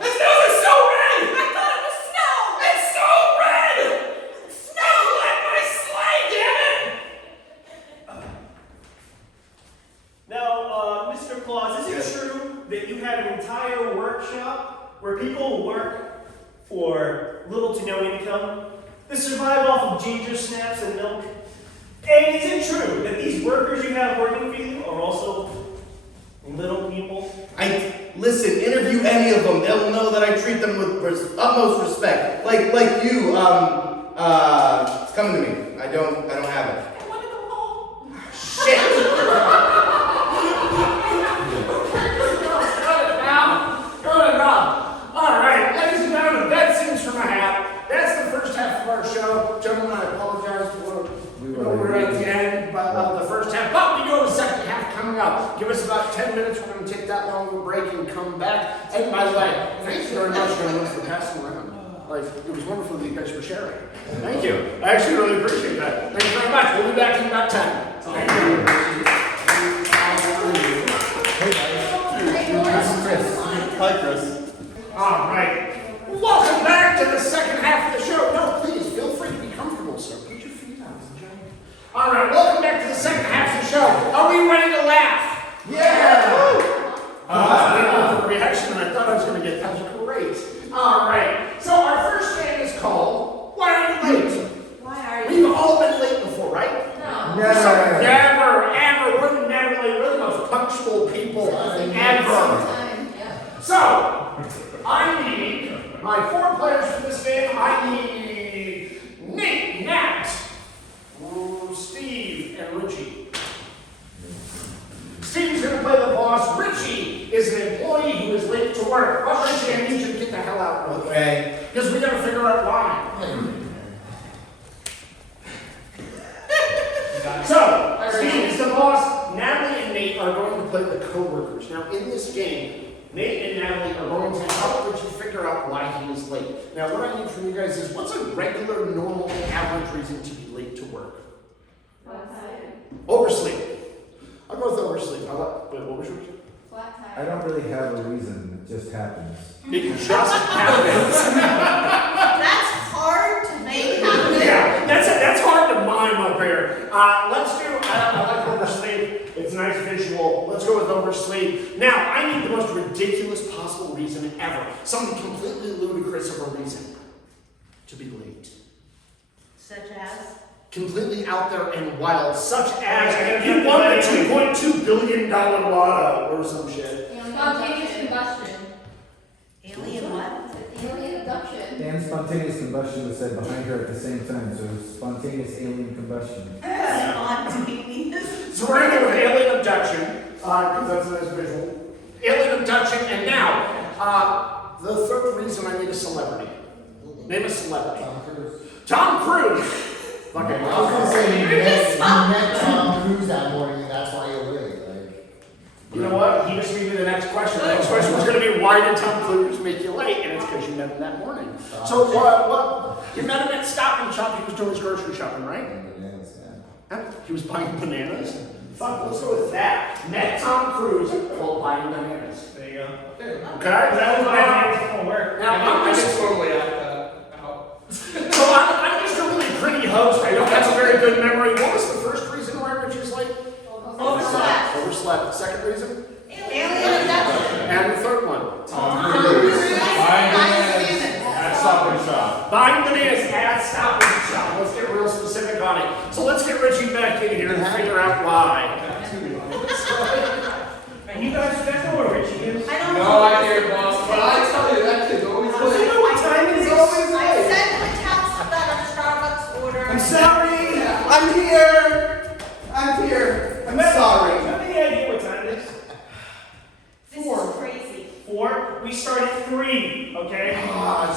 This nose is so red! I thought it was snow! It's so red! Snow let my sleigh, damn it! Now, Mr. Claus, is it true that you have an entire workshop where people work for little to no income? They survive off of ginger snaps and milk? And is it true that these workers you have working for you are also little people? Listen, interview any of them. They'll know that I treat them with utmost respect. Like you, it's coming to me. I don't have it. I want to go home. Shit! All right, ladies and gentlemen, that scenes from a hat. That's the first half of our show. Gentlemen, I apologize for we're at the end of the first half, but we do have a second half coming up. Give us about 10 minutes. We're going to take that long of a break and come back. And by the way, thank you very much, gentlemen, for passing around. Like, it was wonderful that you guys were sharing. Thank you. I actually really appreciate that. Thank you very much. We'll be back in about 10. Thank you. Hi, Chris. All right. Welcome back to the second half of the show. No, please, feel free to be comfortable, sir. Put your feet out. All right, welcome back to the second half of the show. Are we ready to laugh? Yeah! The reaction I thought I was going to get. That was great. All right. So our first game is called Why Are You Late? Why are you? We've all been late before, right? No. Never. Never, ever. We're never late. We're the most punctual people ever. So, I need my 4 players for this game. I need Nate, Nat, Steve, and Richie. Steve's going to play the boss. Richie is an employee who is late to work. But Richie, I need you to get the hell out of the way. Because we got to figure out why. So, Steve is the boss. Natalie and Nate are going to play the co-workers. Now, in this game, Nate and Natalie are going to help Richie figure out why he is late. Now, what I need from you guys is, what's a regular, normal, average reason to be late to work? Oversleep. I'll go with oversleep. Wait, what was yours? I don't really have a reason, it just happens. It just happens. That's hard to make happen. Yeah, that's hard to mime up here. Let's do, I like oversleep. It's a nice visual. Let's go with oversleep. Now, I need the most ridiculous possible reason ever. Something completely ludicrous of a reason to be late. Such as? Completely out there and wild, such as you won the $2.2 billion lotto or some shit. Spontaneous combustion. Alien what? Alien abduction. And spontaneous combustion was said behind her at the same time, so it was spontaneous alien combustion. Spontaneous. So we're going to go with alien abduction, because that's a nice visual. Alien abduction, and now, the third reason I need a celebrity. Name a celebrity. Tom Cruise. Okay. I was gonna say you met Tom Cruise that morning, and that's why you're late. You know what? He just gave me the next question. The next question was going to be, why did Tom Cruise make you late? And it's because you met him that morning. So what? You met him at Stop and Shop. He was doing his grocery shopping, right? Yeah. He was buying bananas. Fuck, let's go with that. Met Tom Cruise while buying bananas. There you go. Okay. That was my idea for work. I just totally act that. shop. Buying bananas at a stoppage shop. Let's get real specific on it. So let's get Richie back in here and figure out why. And you guys know where Richie is? I don't No know. idea, boss. But I tell you, that kid's always Do you late. know what time it is? I sent him a text about a Starbucks order. I'm sorry. I'm here. I'm here. I'm Do you sorry. have any idea what time it is? This is crazy. 4. We start at 3, okay? How are you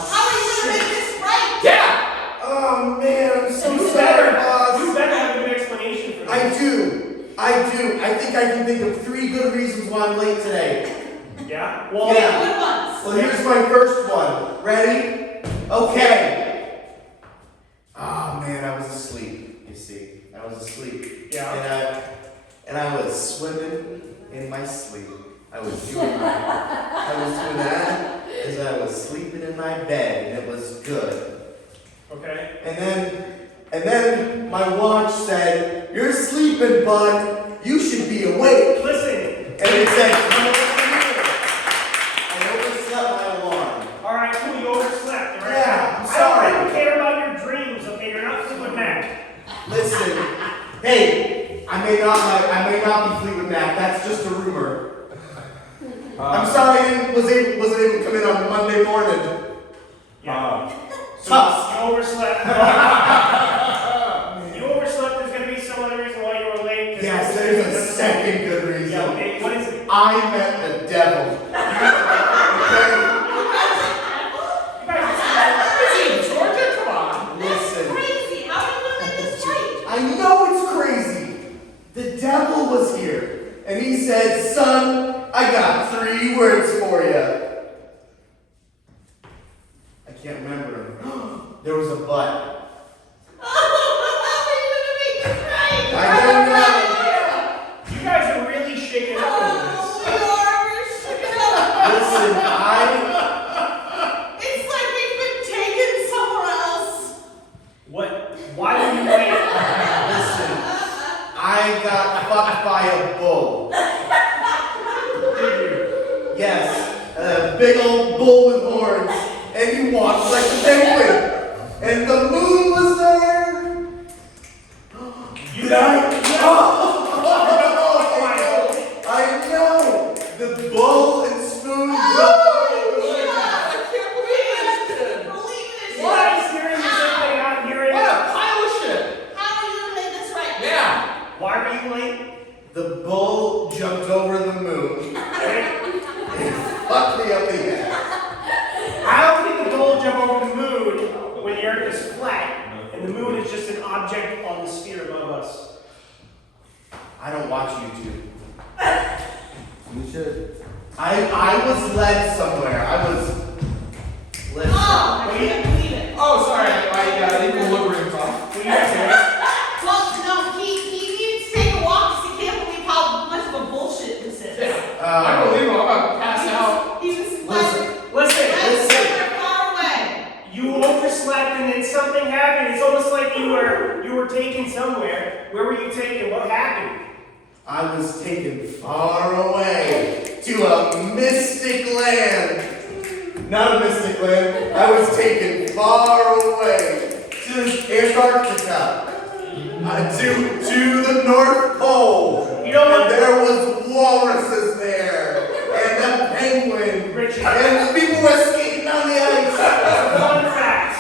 gonna make this right? Yeah! Oh man, I'm so You sorry, better boss. have a good explanation for I this. do. I think I can think of 3 good reasons why I'm late today. Yeah? Well, Yeah. Good ones. Well, here's my first one. Ready? Okay. Oh man, I was asleep. You see, I was asleep. Yeah. And I was swimming in my sleep. I was doing that as I was sleeping in my bed, and it was good. Okay. And then my watch said, "You're sleeping, bud. You should be awake." Listen. And it said, "Come over here." I overslept my alarm. Alright, cool, you overslept, alright? Yeah, I'm I sorry. don't care about your dreams, okay? You're not Fleetwood Mac. Listen, hey, I may not be Fleetwood Mac. That's just a rumor. I'm sorry I wasn't able to come in on Monday morning. Yeah. So Tough. you overslept. You overslept, there's gonna be some other reason why you were late. 'Cause Yes, there's a second good reason. Yeah, okay, what is it? I met the devil. Okay? Georgia, come on. Listen, Crazy. How are you gonna make this right? I know it's crazy. The devil was here, and he said, "Son, I got 3 words for you." I can't remember them. There was a but. How are you gonna make this right? I don't know. You guys are really shaking up over this. We're shaking up. Listen, It's like we've been taken somewhere else. What? Why were you late? listen, I got fucked by a bull. Yes, a big old bull with horns, and he walked like a penguin. And the moon was there. You Did guys. I know. The bull and spoon jumped over the moon. You guys hearing the same thing I'm hearing? What a pile of shit. How are you gonna make this right? Yeah. Why were you late? The bull jumped over the moon and fucked me up the head. How can the bull jump over the moon when the earth is flat and the moon is just an object on the sphere above us? I don't watch YouTube. You should. I was led somewhere. I was led. Oh, I can't believe it. Oh, sorry. My equilibrium's off. What do you guys hear? Well, no, he needs to take a walk because he can't believe how much of a bullshit this is. I believe him. I'm about to pass out. He was Listen. somewhere far away. You overslept and then something happened. It's almost like you were taken somewhere. Where were you taken? What happened? I was taken far away to a mystic land. Not a mystic land. I was taken far away to Antarctica. To the North Pole. You know what? And there was walruses there. And a penguin. Richie. And the people were skating on the ice. Fun fact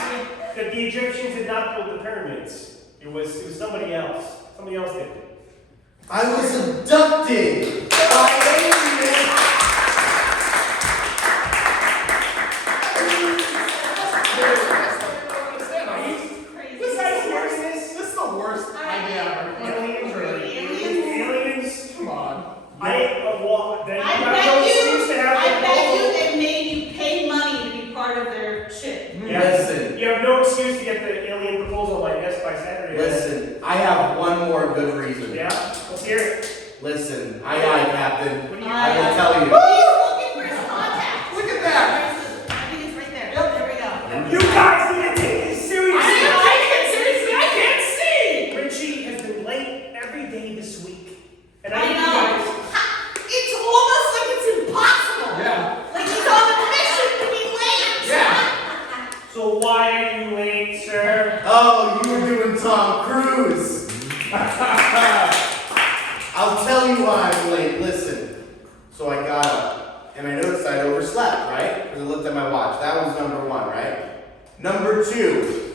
that the Egyptians did not build the pyramids. It was somebody else. Somebody else did it. I was abducted by aliens. This guy's hearing this. This is the worst idea ever. Aliens. Come on. I bet you they made you pay money to be part of their ship. Listen. You have no excuse to get the alien proposal by Saturday. Listen, I have one more good reason. Yeah? Let's hear it. Listen, aye, Captain. What do you I will tell you. He's looking for his contact. Look at that. I think it's right there. There we go. You guys need to take this seriously. I am taking it seriously. I can't see. Richie has been late every day this week. And I I need you know. guys. It's almost like it's impossible. Yeah. Like he's on a mission to be late. Yeah. So So why are you late, sir? Oh, you were doing Tom Cruise. I'll tell you why I'm late. Listen. So I got up and I noticed I'd overslept, right? Because I looked at my watch. That was number one, right? Number two,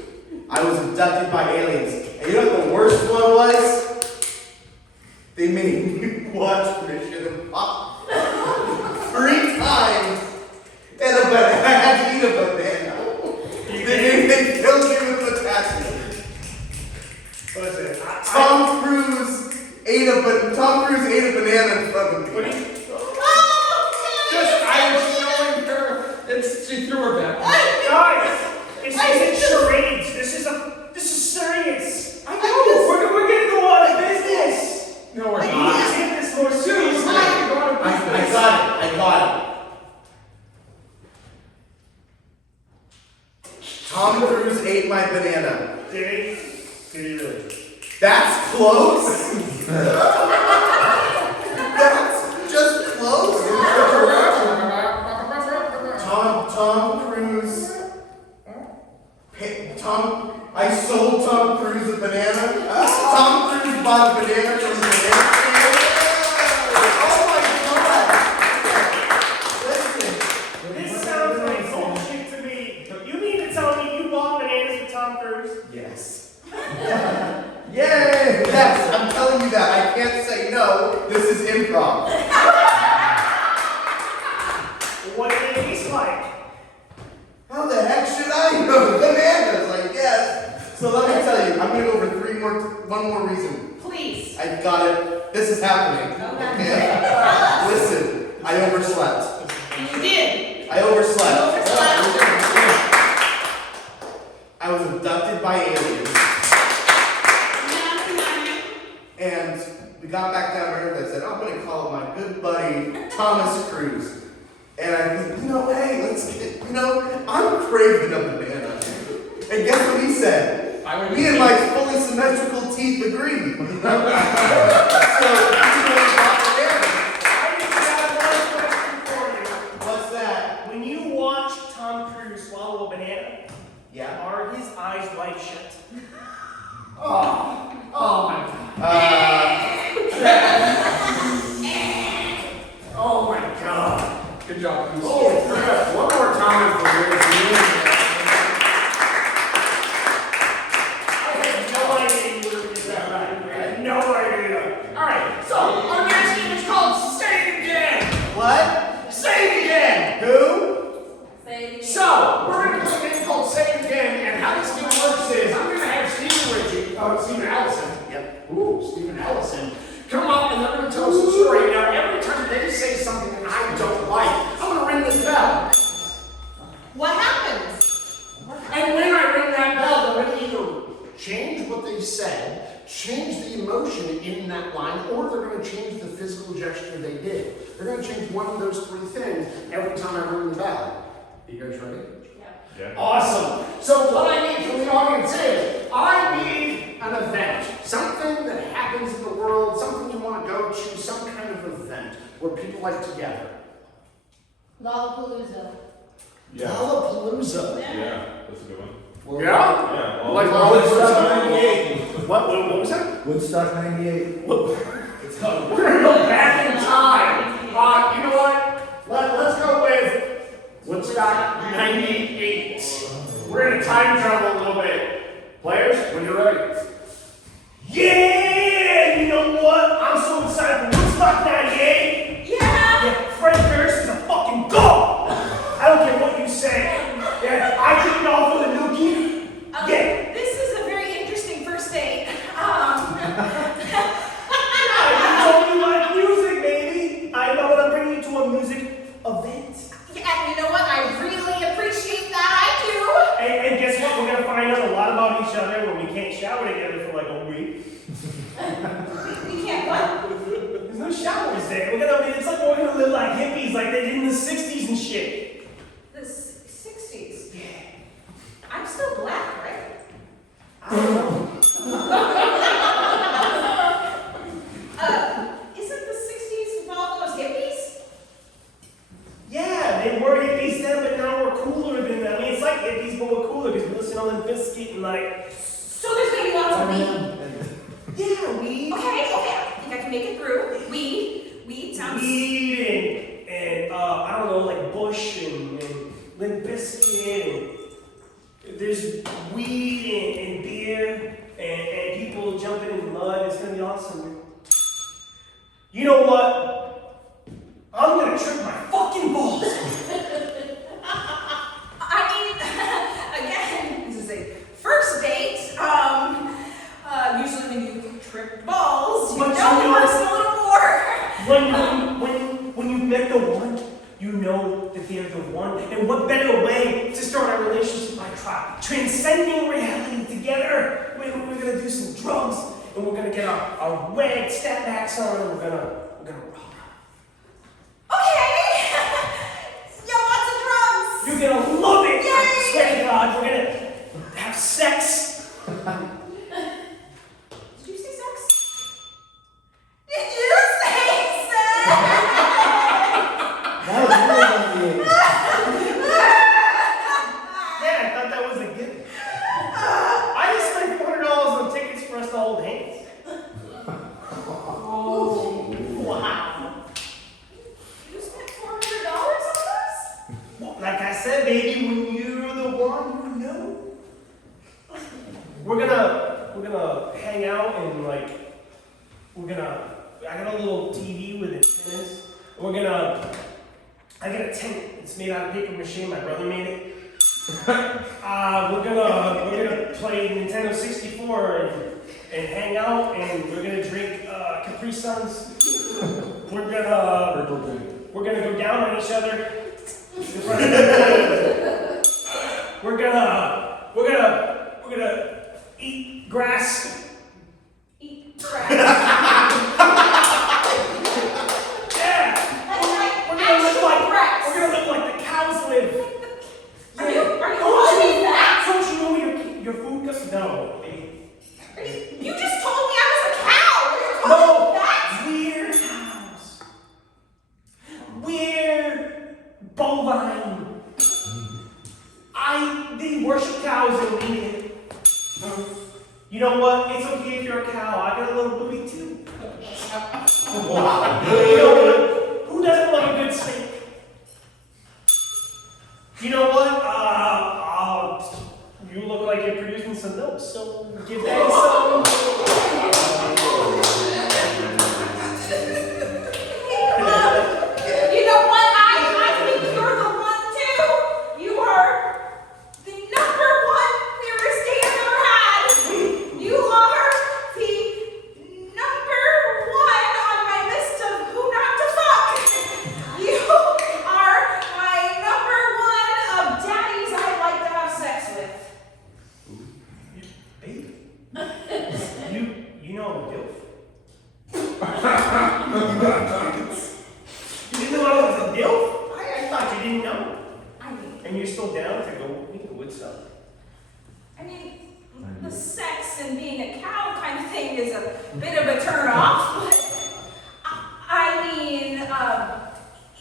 I was abducted by aliens. And you know what the worst one was? They made me watch Mission Impossible 3 times. And I had to eat a banana. They killed me with potassium. Listen, Tom Cruise ate a banana in front of me. I was showing her, and she threw her back. guys, this isn't charades. This is serious. I know. We're gonna go out of business. No, we're I need not. to take this more seriously. I got it. Tom Cruise ate my banana. Did he really? That's close. That's just close. Tom Cruise. I sold Tom Cruise a banana. Tom Cruise bought a banana from the banana stand. Oh my God. Listen. This sounds like bullshit to me. You mean to tell me you bought bananas for Tom Cruise? Yes. Yay! Yes, I'm telling you that. I can't say no. This is improv. What do they taste like? How the heck should I know? Bananas, I guess. So let me tell you, I'm gonna go over one more reason. Please. I got it. This is happening. Okay. Listen, I overslept. You did. I overslept. You overslept. I was abducted by aliens. And we got back down to earth. I said, I'm going to call my good buddy Thomas Cruise. And I think, hey, let's get, I'm craving a banana. And guess what he said? Me and my fully symmetrical teeth agree. So, I just got one question for you. what's that? When you watch Tom Cruise swallow a banana, Yeah. are his eyes wide shut? Oh my God. Oh my God. Good job, Goose. Holy crap. One more time for you. I had no idea you were going to get that right. I had no idea. All right, so our next game is called Say It Again. What? Say It Again. Who? Say it again. So, we're going to play a game called Say It Again, and how this game works is I'm going to have Stephen Allison. Yep. Ooh, Stephen Allison. Come up and they're going to tell us a story. Now, every time they say something that I don't like, I'm going to ring this bell. What happens? And when I ring that bell, they're going to either change what they said, change the emotion in that line, or they're going to change the physical gesture they did. They're going to change one of those 3 things every time I ring the bell. You guys ready? Yeah. Awesome. So what I need from the audience is, I need an event. Something that happens in the world, something you want to go to, some kind of event where people like to gather. Lollapalooza. Yeah. Lollapalooza. Yeah, that's a good one. Yeah? Yeah. Well, Like Woodstock Lollapalooza. 98. What was that? Woodstock 98. We're gonna go back in time. You know what? Let's go with Woodstock 98. We're gonna time travel a little bit. Players, when you're ready. Yeah! You know what? I'm so excited for Woodstock 98. Yeah, Fred Durst is a fucking god. I don't care what you say. Yeah, I kicked off with a nookie. Yeah. This is a very interesting first date. You told me like music, baby. I'm gonna bring you to a music event. And you know what? I really appreciate that. I And guess what? We're gonna find out a lot about each other when we can't shower together for like a week. do. We can't what? There's no showers there. It's like we're gonna live like hippies, like they did in the 60s and shit. The 60s. Yeah. I'm still black, right? I don't know. Isn't the 60s with all those hippies? Yeah, they were hippies then, but now we're cooler than them. I mean, it's like hippies, but we're cooler some Limp Bizkit and like, So there's gonna be lots of weed. yeah, weed. Okay, I think I can make it through. Weed sounds. Weed and I don't know, like Bush and Limp Bizkit and there's weed and beer and people jumping in mud. It's gonna be awesome. You know what? I'm gonna trip my fucking balls. I mean, again, this is a first date. Usually when you trip balls, you But know you it works a little more. When you've met the one, you know that they're the one. And what better way to start our relationship by transcending reality together? We're gonna do some drugs, and we're gonna get our red snapbacks on, and we're gonna rock. Okay. Yeah, lots of drugs. You're gonna love it. Yay! I swear to God, we're gonna have sex. Did you say sex? Did you say sex? That was really lucky. Yeah, I thought that was a gift. I just spent $400 on tickets for us to hold hands. Oh, wow. You spent $400 on us? Well, like I said, baby, when you're the one, you know. We're gonna hang out and like, I got a little TV with antennas. I got a tent. It's made out of paper mache. My brother made it. We're gonna play Nintendo 64 and hang out, and we're gonna drink Capri Suns. We're gonna go down on each other. We're gonna eat grass. Eat trash. Yeah. That's right. We're gonna look like grass. we're gonna look like the cows live. Are you calling me that? Don't you know your food goes? No, baby. You just told me I was a cow. You're calling me that? We're cows. We're bovine. They worship cows and we need it. You know what? It's okay if you're a cow. I got a little booty too. You know what? Who doesn't like a good steak? You know what? You look like you're producing some milk, so give daddy some. You know what? I think you're the one too. You are the number one favorite state I've ever had. You are the number one on my list of who not to fuck. You are my number one of daddies I'd like to have sex with. Baby, you know I'm a dilf. You didn't know I was a dilf? I thought you didn't know. I mean, And you're still down to go with me to Woodstock. the sex and being a cow kind of thing is a bit of a turn off, but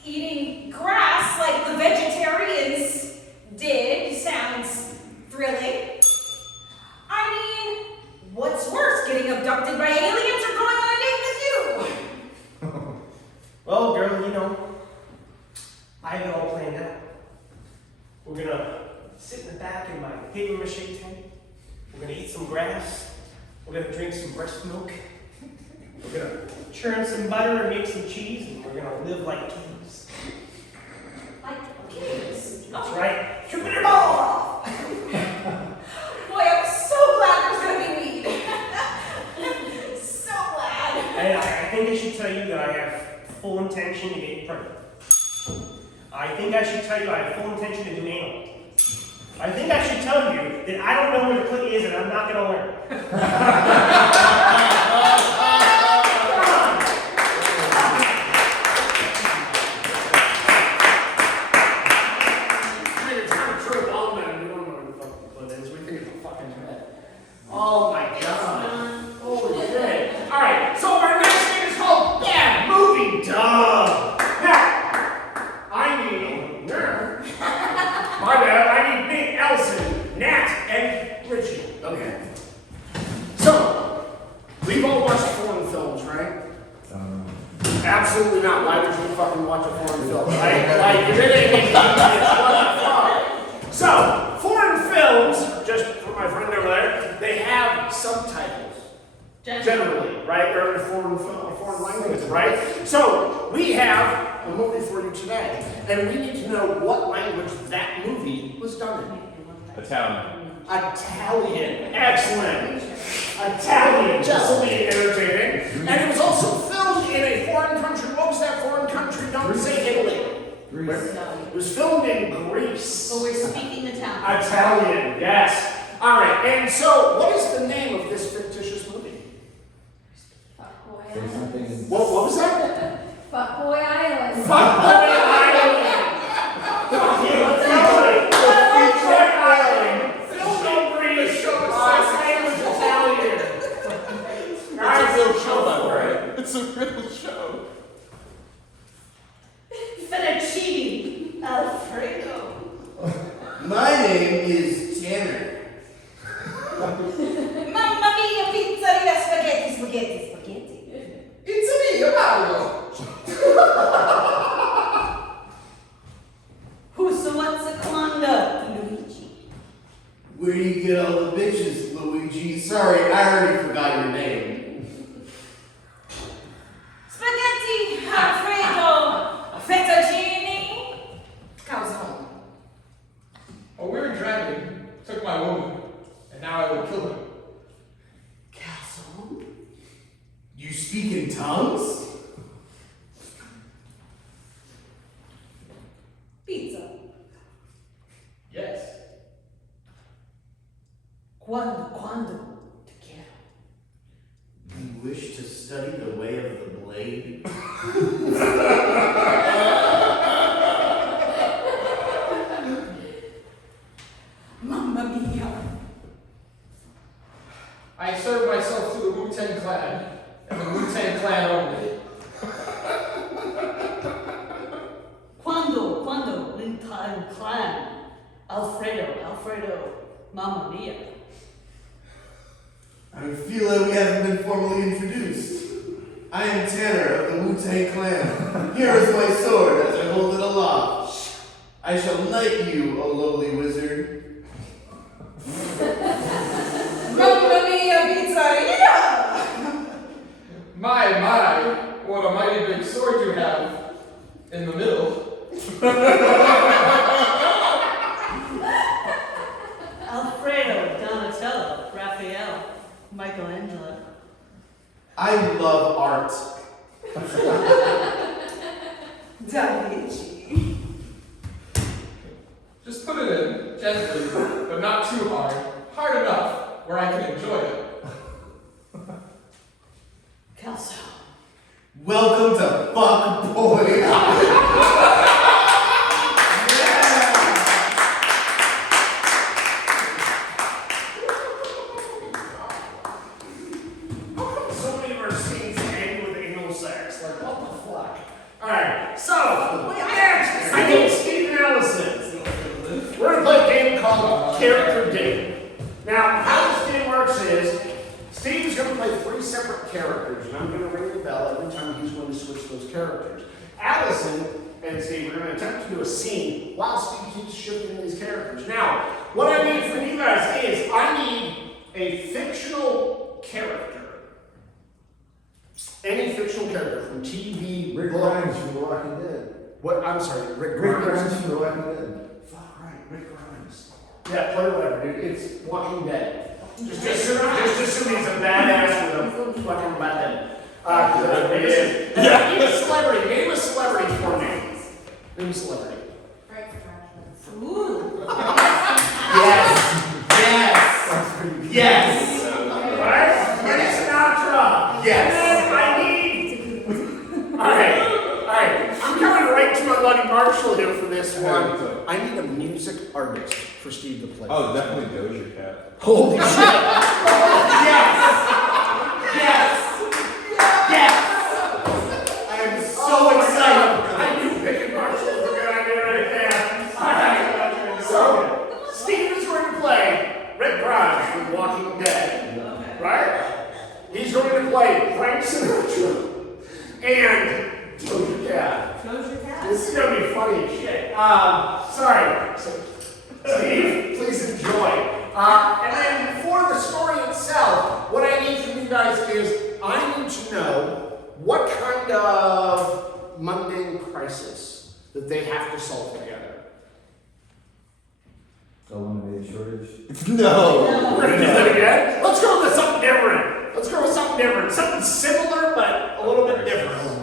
eating grass like the vegetarians did sounds thrilling. What's worse, getting abducted by aliens or going on a date with you? Well, girl, you know, I have it all planned out. We're gonna sit in the back in my paper mache tent. We're gonna eat some grass. We're gonna drink some breast milk. We're gonna churn some butter and make some cheese, and we're gonna live like kings. Like kids. That's right. Tripping your ball off. Boy, I'm so glad there's gonna be weed. So glad. And I think I should tell you that I have full intention to get pregnant. I think I should tell you I have full intention to do anal. I think I should tell you that I don't know where the clit is and I'm not gonna learn. It's kind of true. All men, we don't know where the fucking clit is. We think it's a fucking head. Oh my god. Holy shit. Alright, so our next thing is called Bad Movie Dub. Now, I need, my bad, I need Big Elson, Nat, and with my friend over there, they have subtitles. Generally, right? They're in foreign languages, right? So we have a movie for you today, and we need to know what language that movie was done in. Italian. Italian. Excellent. Italian. This will be entertaining. And it was also filmed in a foreign country. What was that foreign country? Don't say Italy. Greece. It was filmed in Greece. But we're speaking Italian. Italian, yes. All right, and so what is the name of this fictitious movie? Say something in What was that? Fuckboy Island. Fuckboy Island. Fuckboy Island. Filmed in Greece. Last name was Italian. It's a real show, by the way. It's a real show. Fettuccine Alfredo. My name is Tanner. Mamma mia, pizzeria, spaghetti, spaghetti, spaghetti. It's me, Mario. Who's the what's a quando? Luigi. Where do you get all the bitches, Luigi? Sorry, I already forgot your name. Spaghetti, Alfredo, fettuccine, calzone. A weird dragon took my woman, and now I will kill him. Calzone? You speak in tongues? Pizza. Yes. Quando te quiero. You wish to study the way of the blade? Mamma mia. I serve myself to the Wu-Tang Clan, and the Wu-Tang Clan only. Quando, Weinstein clan. Alfredo, mamma mia. I feel like we haven't been formally introduced. I am Tanner of the Wu-Tang Clan. Here is my sword as I hold it aloft. I shall knight you, O lowly wizard. Mamma mia, pizzeria! My, what a mighty big sword you have in the middle. Alfredo, Donatello, Raphael, Michelangelo. I love art. Da Vinci. Just put it in, gently, but not too hard. Hard enough, where I can enjoy it. Calzone. Welcome to Fuck Boy. So many of our scenes end with anal sex. Like, what the fuck? Alright, so, next, I need Steve and Allison. We're gonna play a game called Character Game. Now, how this game works is, Steve's gonna play 3 separate characters, and I'm gonna ring the bell every time he's going to switch those characters. Allison and Steve are gonna attempt to do a scene while Steve keeps shifting these characters. Now, what I need from you guys is, I need a fictional character. Any fictional character from TV, Rick book. Grimes from The Walking Dead. What? I'm sorry, Rick Rick Grimes. Grimes from The Walking Dead. Fuck right, Rick Grimes. Yeah, play whatever, dude. It's Walking Dead. Just assume he's a badass with a fucking weapon. Name a celebrity. Name a celebrity for me. Name a celebrity. Ooh. Yes. Yes. Yes. Right? Frank Sinatra. Yes. And then I need. Alright. I'm coming right to my buddy Marshall here for this one. I need a music artist for Steve to play. Oh, definitely Doja Cat. Holy shit! Yes! Yes! Yes! I am so excited. I knew picking Marshall was a good idea right there. Alright. So, Steve is going to play Rick Grimes from Walking Dead. Right? He's going to play Frank Sinatra. And Doja Cat. This is going to be funny as shit. Sorry. So, Steve, please enjoy. And then that they have to solve together. Eliminate shortage. No. We're gonna do that again? Let's go with something different. Let's go with something different. Something similar, but a little bit different.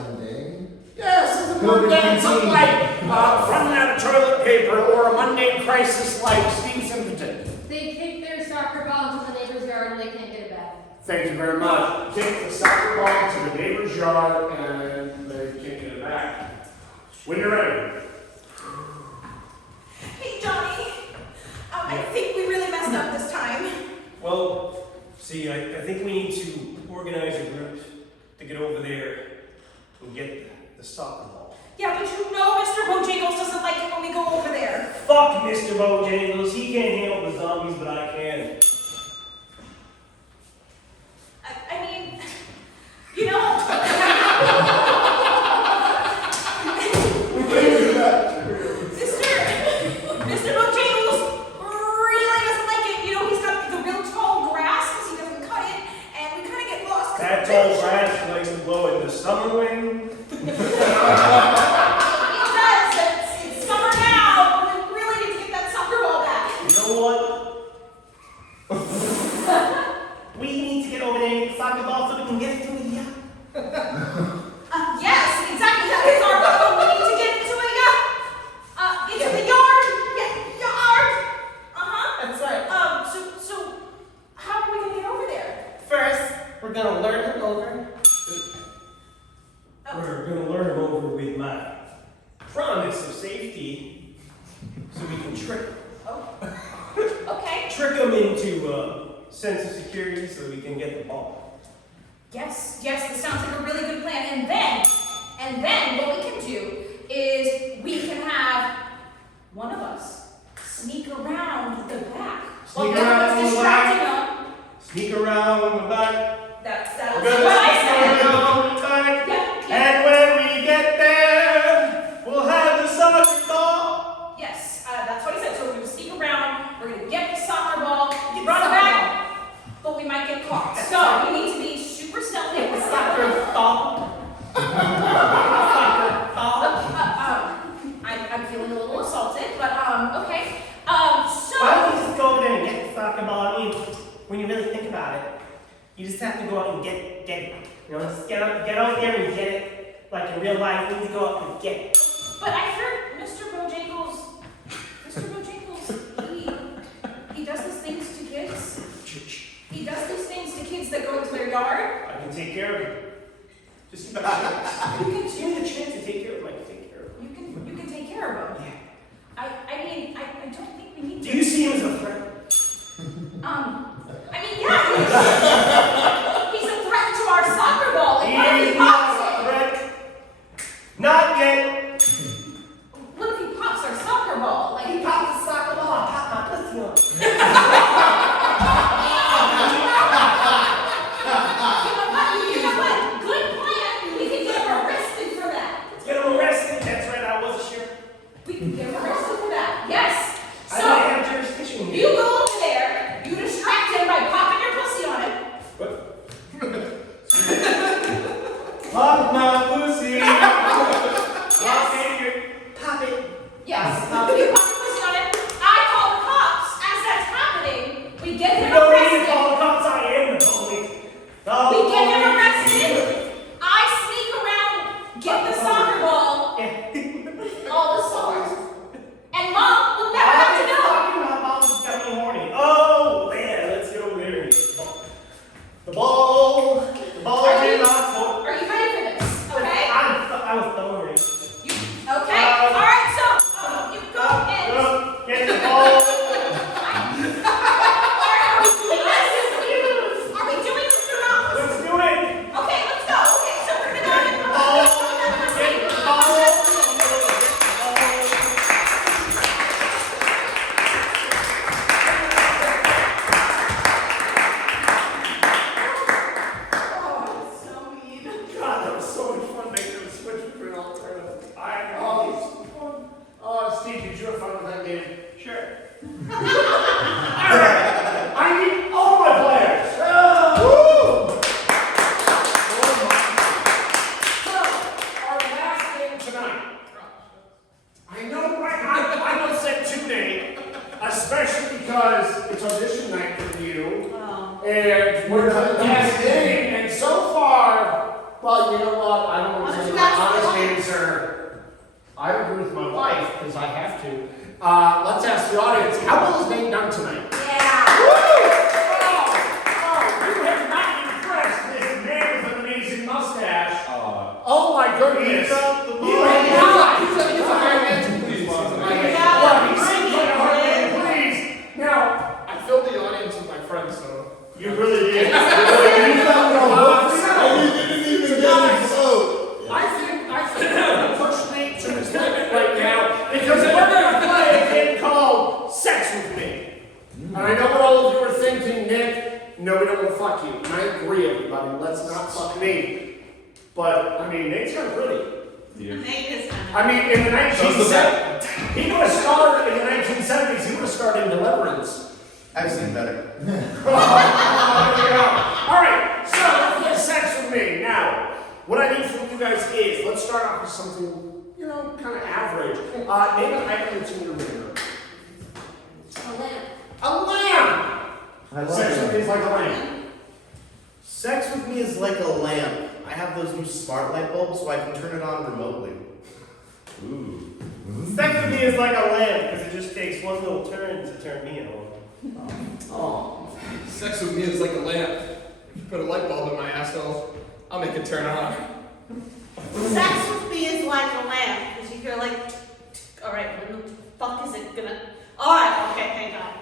Yeah, something mundane, something like running out of toilet paper or a mundane crisis like Steve's impotent. They kick their soccer ball into the neighbor's yard and they can't get it back. Thank you very much. Take the soccer ball to the neighbor's yard and they can't get it back. When you're ready. Hey, Johnny. I think we really messed up this time. Well, see, I think we need to organize a group to get over there and get the soccer ball. Yeah, but you know Mr. Bojangles doesn't like it when we go over there. Fuck Mr. Bojangles, he can't handle the zombies, but I can. I mean, you know. Mr. Bojangles really doesn't like it. You know, he's got the real tall grass because he doesn't cut it, and we kind of get lost. That tall grass likes to blow in the summer wind. It does. It's summer now. We really need to get that soccer ball back. You know what? We need to get over there and get the soccer ball so we can get it to a yacht. Yes, exactly. That is our goal. We need to get into a into the yard. Yeah, yard. That's right. So how are we gonna get over there? First, we're gonna learn him over. We're gonna learn over with my promise of safety so we can trick Okay. them into a sense of security so we can get the ball. Yes, this sounds like a really good plan. And then what we can do is we can have one of us sneak around the back. Sneak While around everyone's the back. distracting them. Sneak around the back. That's We're what gonna I sneak said. around the back. Yeah. And when we get there, we'll have the soccer ball. Yes, that's what I said. So we're going to sneak around, we're going to get the soccer ball, run back, but we might get caught. So we need to be super stealthy with the soccer ball. I'm feeling a little assaulted, but okay. Why don't you just go over there and get the soccer ball? I mean, when you really think about it, you just have to go out and get it. You know, just get out there and get it. Like in real life, you need to go out and get it. But I heard Mr. Bojangles, he does these things to kids. He does these things to kids that go into their yard. I can take care of it. Just give me a chance. Give me the chance to take care of him. I can take care of him. You can take care of him. Yeah. I mean, I don't think we need to. Do you see him as a threat? I mean, yeah, he's a threat to our soccer ball. Like, what if he pops it? Threat. Not yet. What if he pops our soccer ball? Like, He popped the soccer ball, I popped my pussy on. You know what? Good plan. We can get him arrested for that. Get him arrested. That's right. I wasn't sure. We can get him arrested for that. Yes. I So might have jurisdiction you here. go over there. You distract him by popping your pussy on him. Pop my pussy. Yes. Pop it. Yes. You pop your pussy on him. I call the cops as that's it's audition night for you. Oh. And we're the last game, and so far, well, you know what? I don't want to say my honest answer. I agree with my wife, because I have to. Let's ask the audience, how well has Nate done tonight? Yeah. You have not impressed this man with an amazing mustache. Oh my goodness. He's a high man, please. Now, I filled the audience with my friends, so. You really did. I think I'm gonna push Nate to his limit right now, because we're gonna play a game called Sex With Me. And I know what all of you are thinking, Nick, no, we don't want to fuck you. And I agree, everybody, let's not fuck me. But, I mean, Nate's kind of pretty. Nate is kind of. I mean, in the 1970s, he would have starred in the 1970s, he would have starred in Deliverance. I've seen better. Alright, so let's get Sex With Me. Now, what I need from you guys is, let's start off with something, you know, kind of average. Name an item that's in your living room. A lamp. A lamp! I love Sex With Me it. is like a lamp. Sex with me is like a lamp. I have those new smart light bulbs so I can turn it on remotely. Ooh. Sex with me is like a lamp, because it just takes one little turn to turn me on. Oh. Sex with me is like a lamp. If you put a light bulb in my asshole, I'll make it turn on. Sex with me is like a lamp, because you go like, alright, when the fuck is it gonna. Alright, okay, thank God.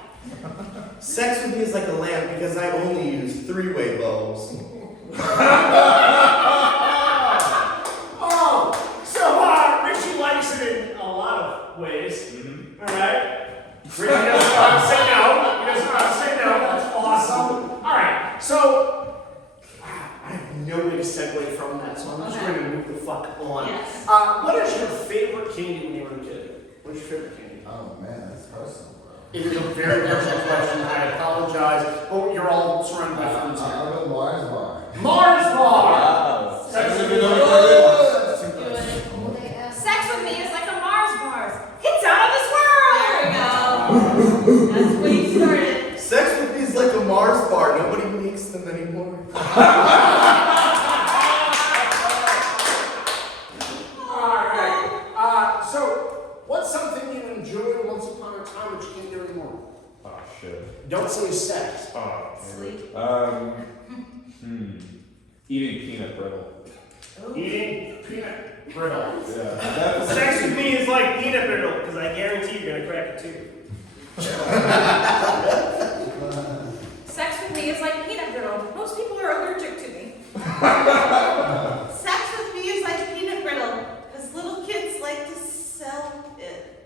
Sex with me is like a lamp because I only use three-way bulbs. Oh, so Richie likes it in a lot of ways. Alright? Richie doesn't know how to say no. He doesn't know how to say no. That's awesome. Alright, so I have no way to segue from that, so I'm just going to move the fuck on. Yes. What is your favorite candy when you were a kid? What's your favorite candy? Oh man, that's personal, bro. It is a very personal question. I apologize, but you're all surrounded by friends here. I'll go Mars Bar. Mars Bar! Sex with me is like a Mars bars. It's out of this world. There we go. That's where you started. Sex with me is like a Mars bar. Nobody makes them anymore. Alright, so what's something you enjoyed once upon a time which you can't do anymore? Oh, shit. Don't say sex. Sleep. Eating peanut brittle. Eating peanut brittle. Yeah. Sex with me is like peanut brittle, because I guarantee you're gonna crack it too. Sex with me is like peanut brittle. Most people are allergic to me. Sex with me is like peanut brittle, because little kids like to sell it.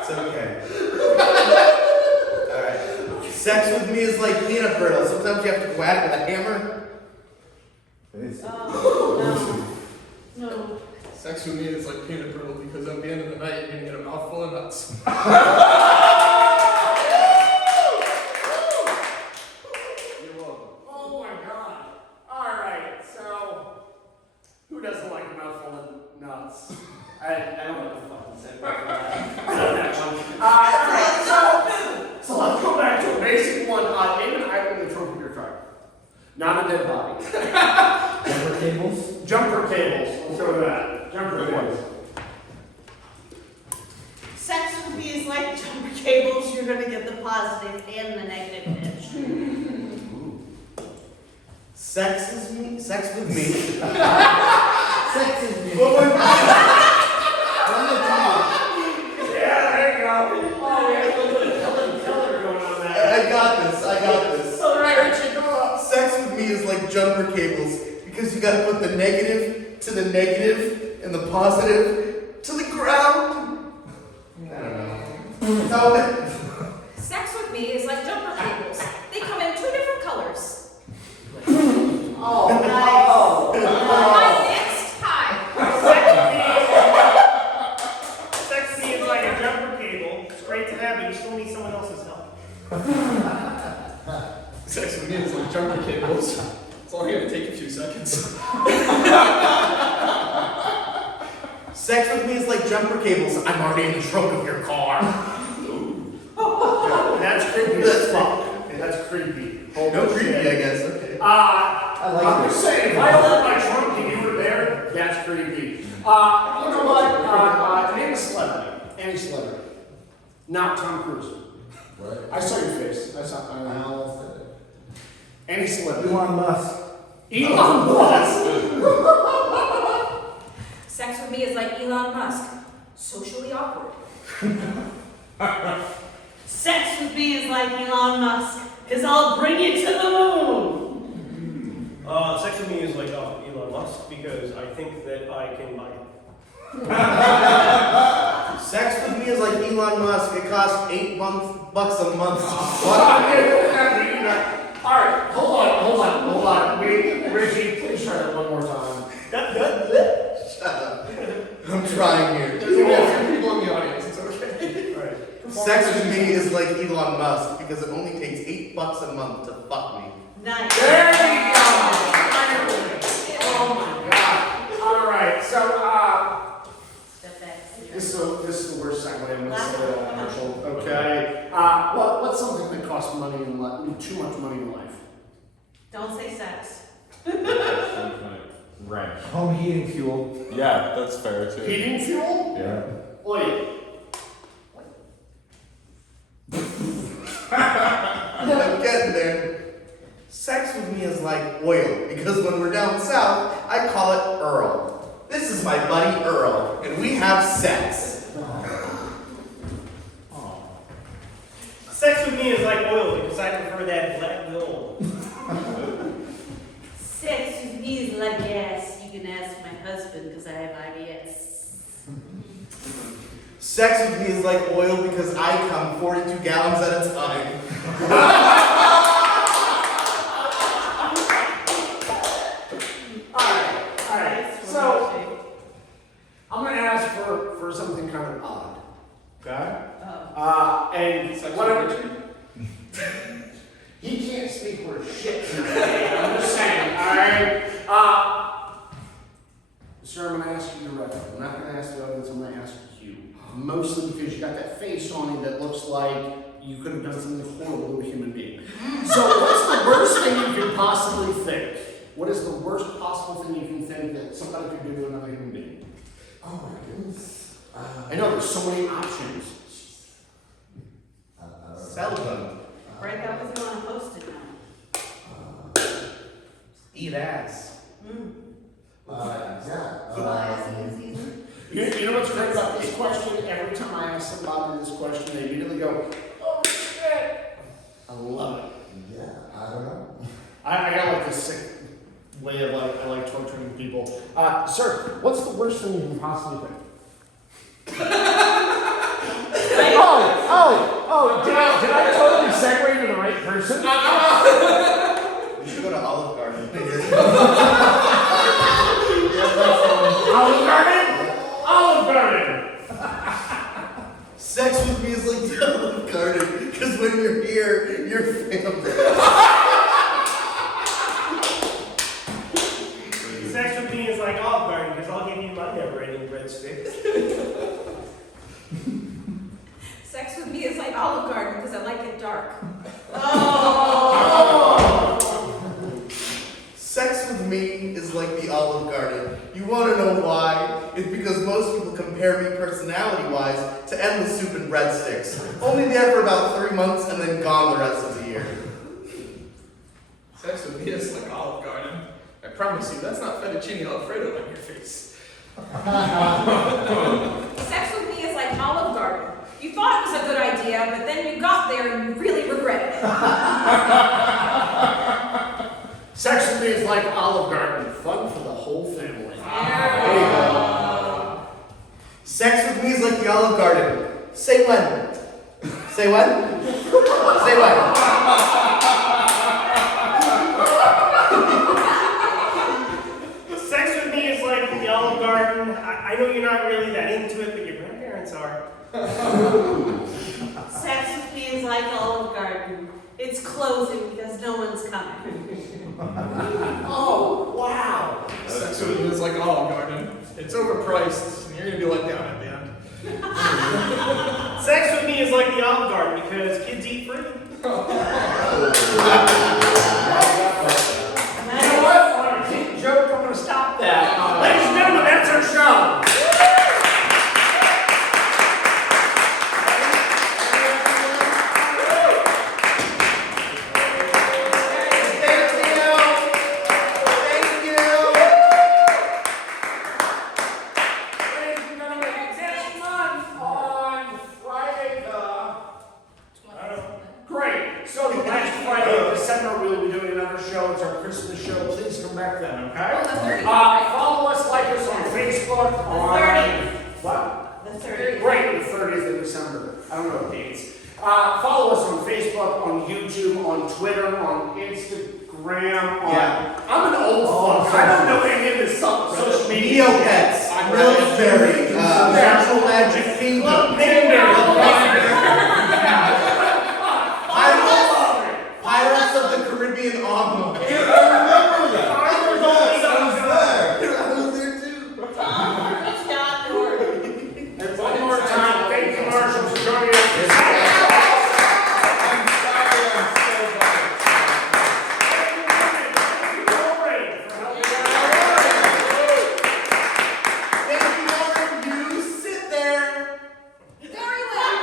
It's okay. Alright. Sex with me is like peanut brittle. Sometimes you have to go at it with a hammer. Oh, no. No. Sex with me is like peanut brittle because at the end of the night you're gonna get a mouthful of nuts. You're welcome. Oh my god. Alright, so who doesn't like a mouthful of nuts? I don't know what the fuck to say about that. I don't know that one. So let's go back to a basic one. Name an item in the trophy your tribe. Not a dead body. Jumper cables? Jumper cables. Let's go with that. Jumper cables. Sex with me is like jumper cables. You're going to get the positive and the negative pitch. Sex with me? Sex is me. Yeah, there you go. Oh, we had a little bit of color going on there. I got this. All right, Richie, go up. Sex with me is like jumper cables because you gotta put the negative to the negative and the positive to the ground. I don't know. Sex with me is like jumper cables. They come in 2 different colors. Oh, My next tie. Sex with me is like a jumper cable. It's great to have, but you still need someone else's help. Sex with me is like jumper cables. It's only gonna take a few seconds. Sex with me is like jumper cables. I'm already in the trunk of your car. That's creepy as fuck. That's creepy. No creepy, I guess. Okay. I'm just saying, if I opened my trunk and you were there, that's creepy. You know what? Name a celebrity. Any celebrity. Not Tom Cruise. Right. I saw your face. I know. Any celebrity. Elon Musk. Elon Musk. Sex with me is like Elon Musk. Socially awkward. Sex with me is like Elon Musk, because I'll bring you to the moon. Sex with me is like Elon Musk because I think that I can buy it. Sex with me is like Elon Musk. It costs $8 a month. Alright, hold on. Wait, Richie, please try that one more time. Shut up. I'm trying here. There's only a few people in the audience, it's okay. Alright. Sex with me is like Elon Musk because it only takes $8 a month to fuck me. Nice. There you go! Oh my god. Alright, so, Step back. this is the worst segue I'm going to say commercial. Okay. What's something that costs money in life? Too much money in life? Don't say sex. Rent. Home heating fuel. Yeah, that's fair too. Heating fuel? Yeah. Oil. I'm getting there. Sex with me is like oil because when we're down south, I call it Earl. This is my buddy Earl, and we have sex. Sex with me is like oil because I prefer that black gold. Sex with me is like gas. You can ask my husband because I have IBS. Sex with me is like oil because I come 42 gallons at a time. Alright. So, I'm going to ask for something kind of odd. Okay? And whatever. He can't speak worth shit today. I'm just saying, alright? Sir, I'm going to ask you directly. I'm not going to ask the audience, I'm going to ask you. Mostly because you got that face on you that looks like you could have done something horrible to a human being. So what's the worst thing you can possibly think? What is the worst possible thing you can think that somebody could do to another human being? Oh my goodness. I know there's so many options. Sell them. Break up with you on a post-it note. Eat ass. You know what's great about this question? Every time I ask somebody this question, they immediately go, "Oh shit!" I love it. Yeah, I don't know. I got like this sick way of I like torturing people. Sir, what's the worst thing you can possibly think? Did I totally segue to the right person? You should go to Olive Garden. Olive Garden? Olive Garden! Sex with me is like the Olive Garden because when you're here, you're family. Sex with me is like Olive Garden because I'll give you my never-ending breadsticks. Sex with me is like Olive Garden because I like it dark. Sex with me is like the Olive Garden. You want to know why? It's because most people compare me personality-wise to endless soup and breadsticks. Only there for about 3 months and then gone the rest of the year. Sex with me is like Olive Garden. I promise you, that's not fettuccine Alfredo on your face. Sex with me is like Olive Garden. You thought it was a good idea, but then you got there and you really regretted it. Sex with me is like Olive Garden. Fun for the whole family. There you go. Sex with me is like the Olive Garden. Say when. Say when? Say when. Sex with me is like the Olive Garden. I know you're not really that into it, but your grandparents are. Sex with me is like Olive Garden. It's closing because no one's coming. Oh, wow. Sex with me is like Olive Garden. It's overpriced, and you're gonna be let down at the end. Sex with me is like the Olive Garden because kids eat free. You know what? On a cheap joke, I'm gonna stop that. Ladies and gentlemen, that's our show. Christmas show, please come back then, okay? Follow us, like us on Facebook, on... What? The 30th. Great, the 30th of December. I don't know the dates. Follow us on Facebook, on YouTube, on Twitter, on Instagram, on... Yeah. I'm an old fuck. I don't know any of this social media. Neopets, military, Natural Magic Kingdom, Pirates of the Caribbean Omelet. I remember that. I was there too. And one more time, thank you, Marshall, for joining us. I'm sorry, I'm so bummed. Thank you, Lauren. You sit there. Very well.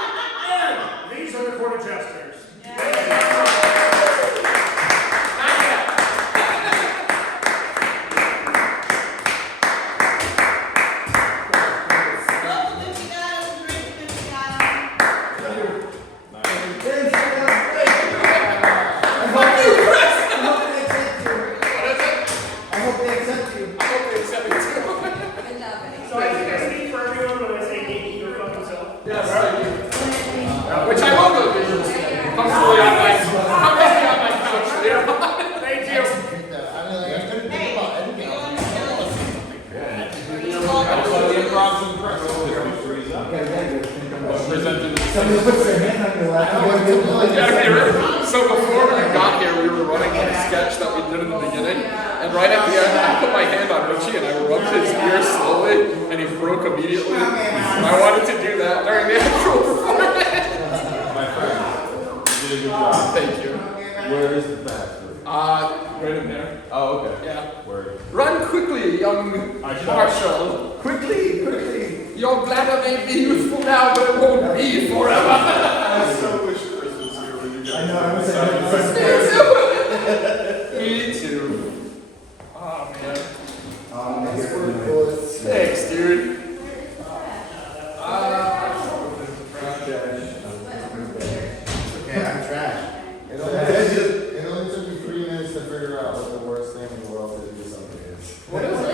And these are the Quarter Jesters. Which I will go do. Comfortably on my couch later on. Thank you. I mean, like, I couldn't think about anything else. The Improv's impressive. Somebody puts their hand on your lap. So before we got here, we were running a sketch that we did in the beginning, and right at the end, I put my hand on Richie and I rubbed his ear slowly, and he broke immediately. And I wanted to do that during the actual performance. My friend, you did a good job. Thank you. Where is the bathroom? Right in there. Oh, okay. Yeah. Where? Run quickly, young Marshall. Quickly. Your bladder may be useful now, but it won't be forever. I so wish Chris was here when you guys. I know, I was Me too. Oh, man. Thanks. Thanks, dude. Okay, I'm trash. It only took me 3 minutes to figure out what the worst thing in the world to do something is. What is it?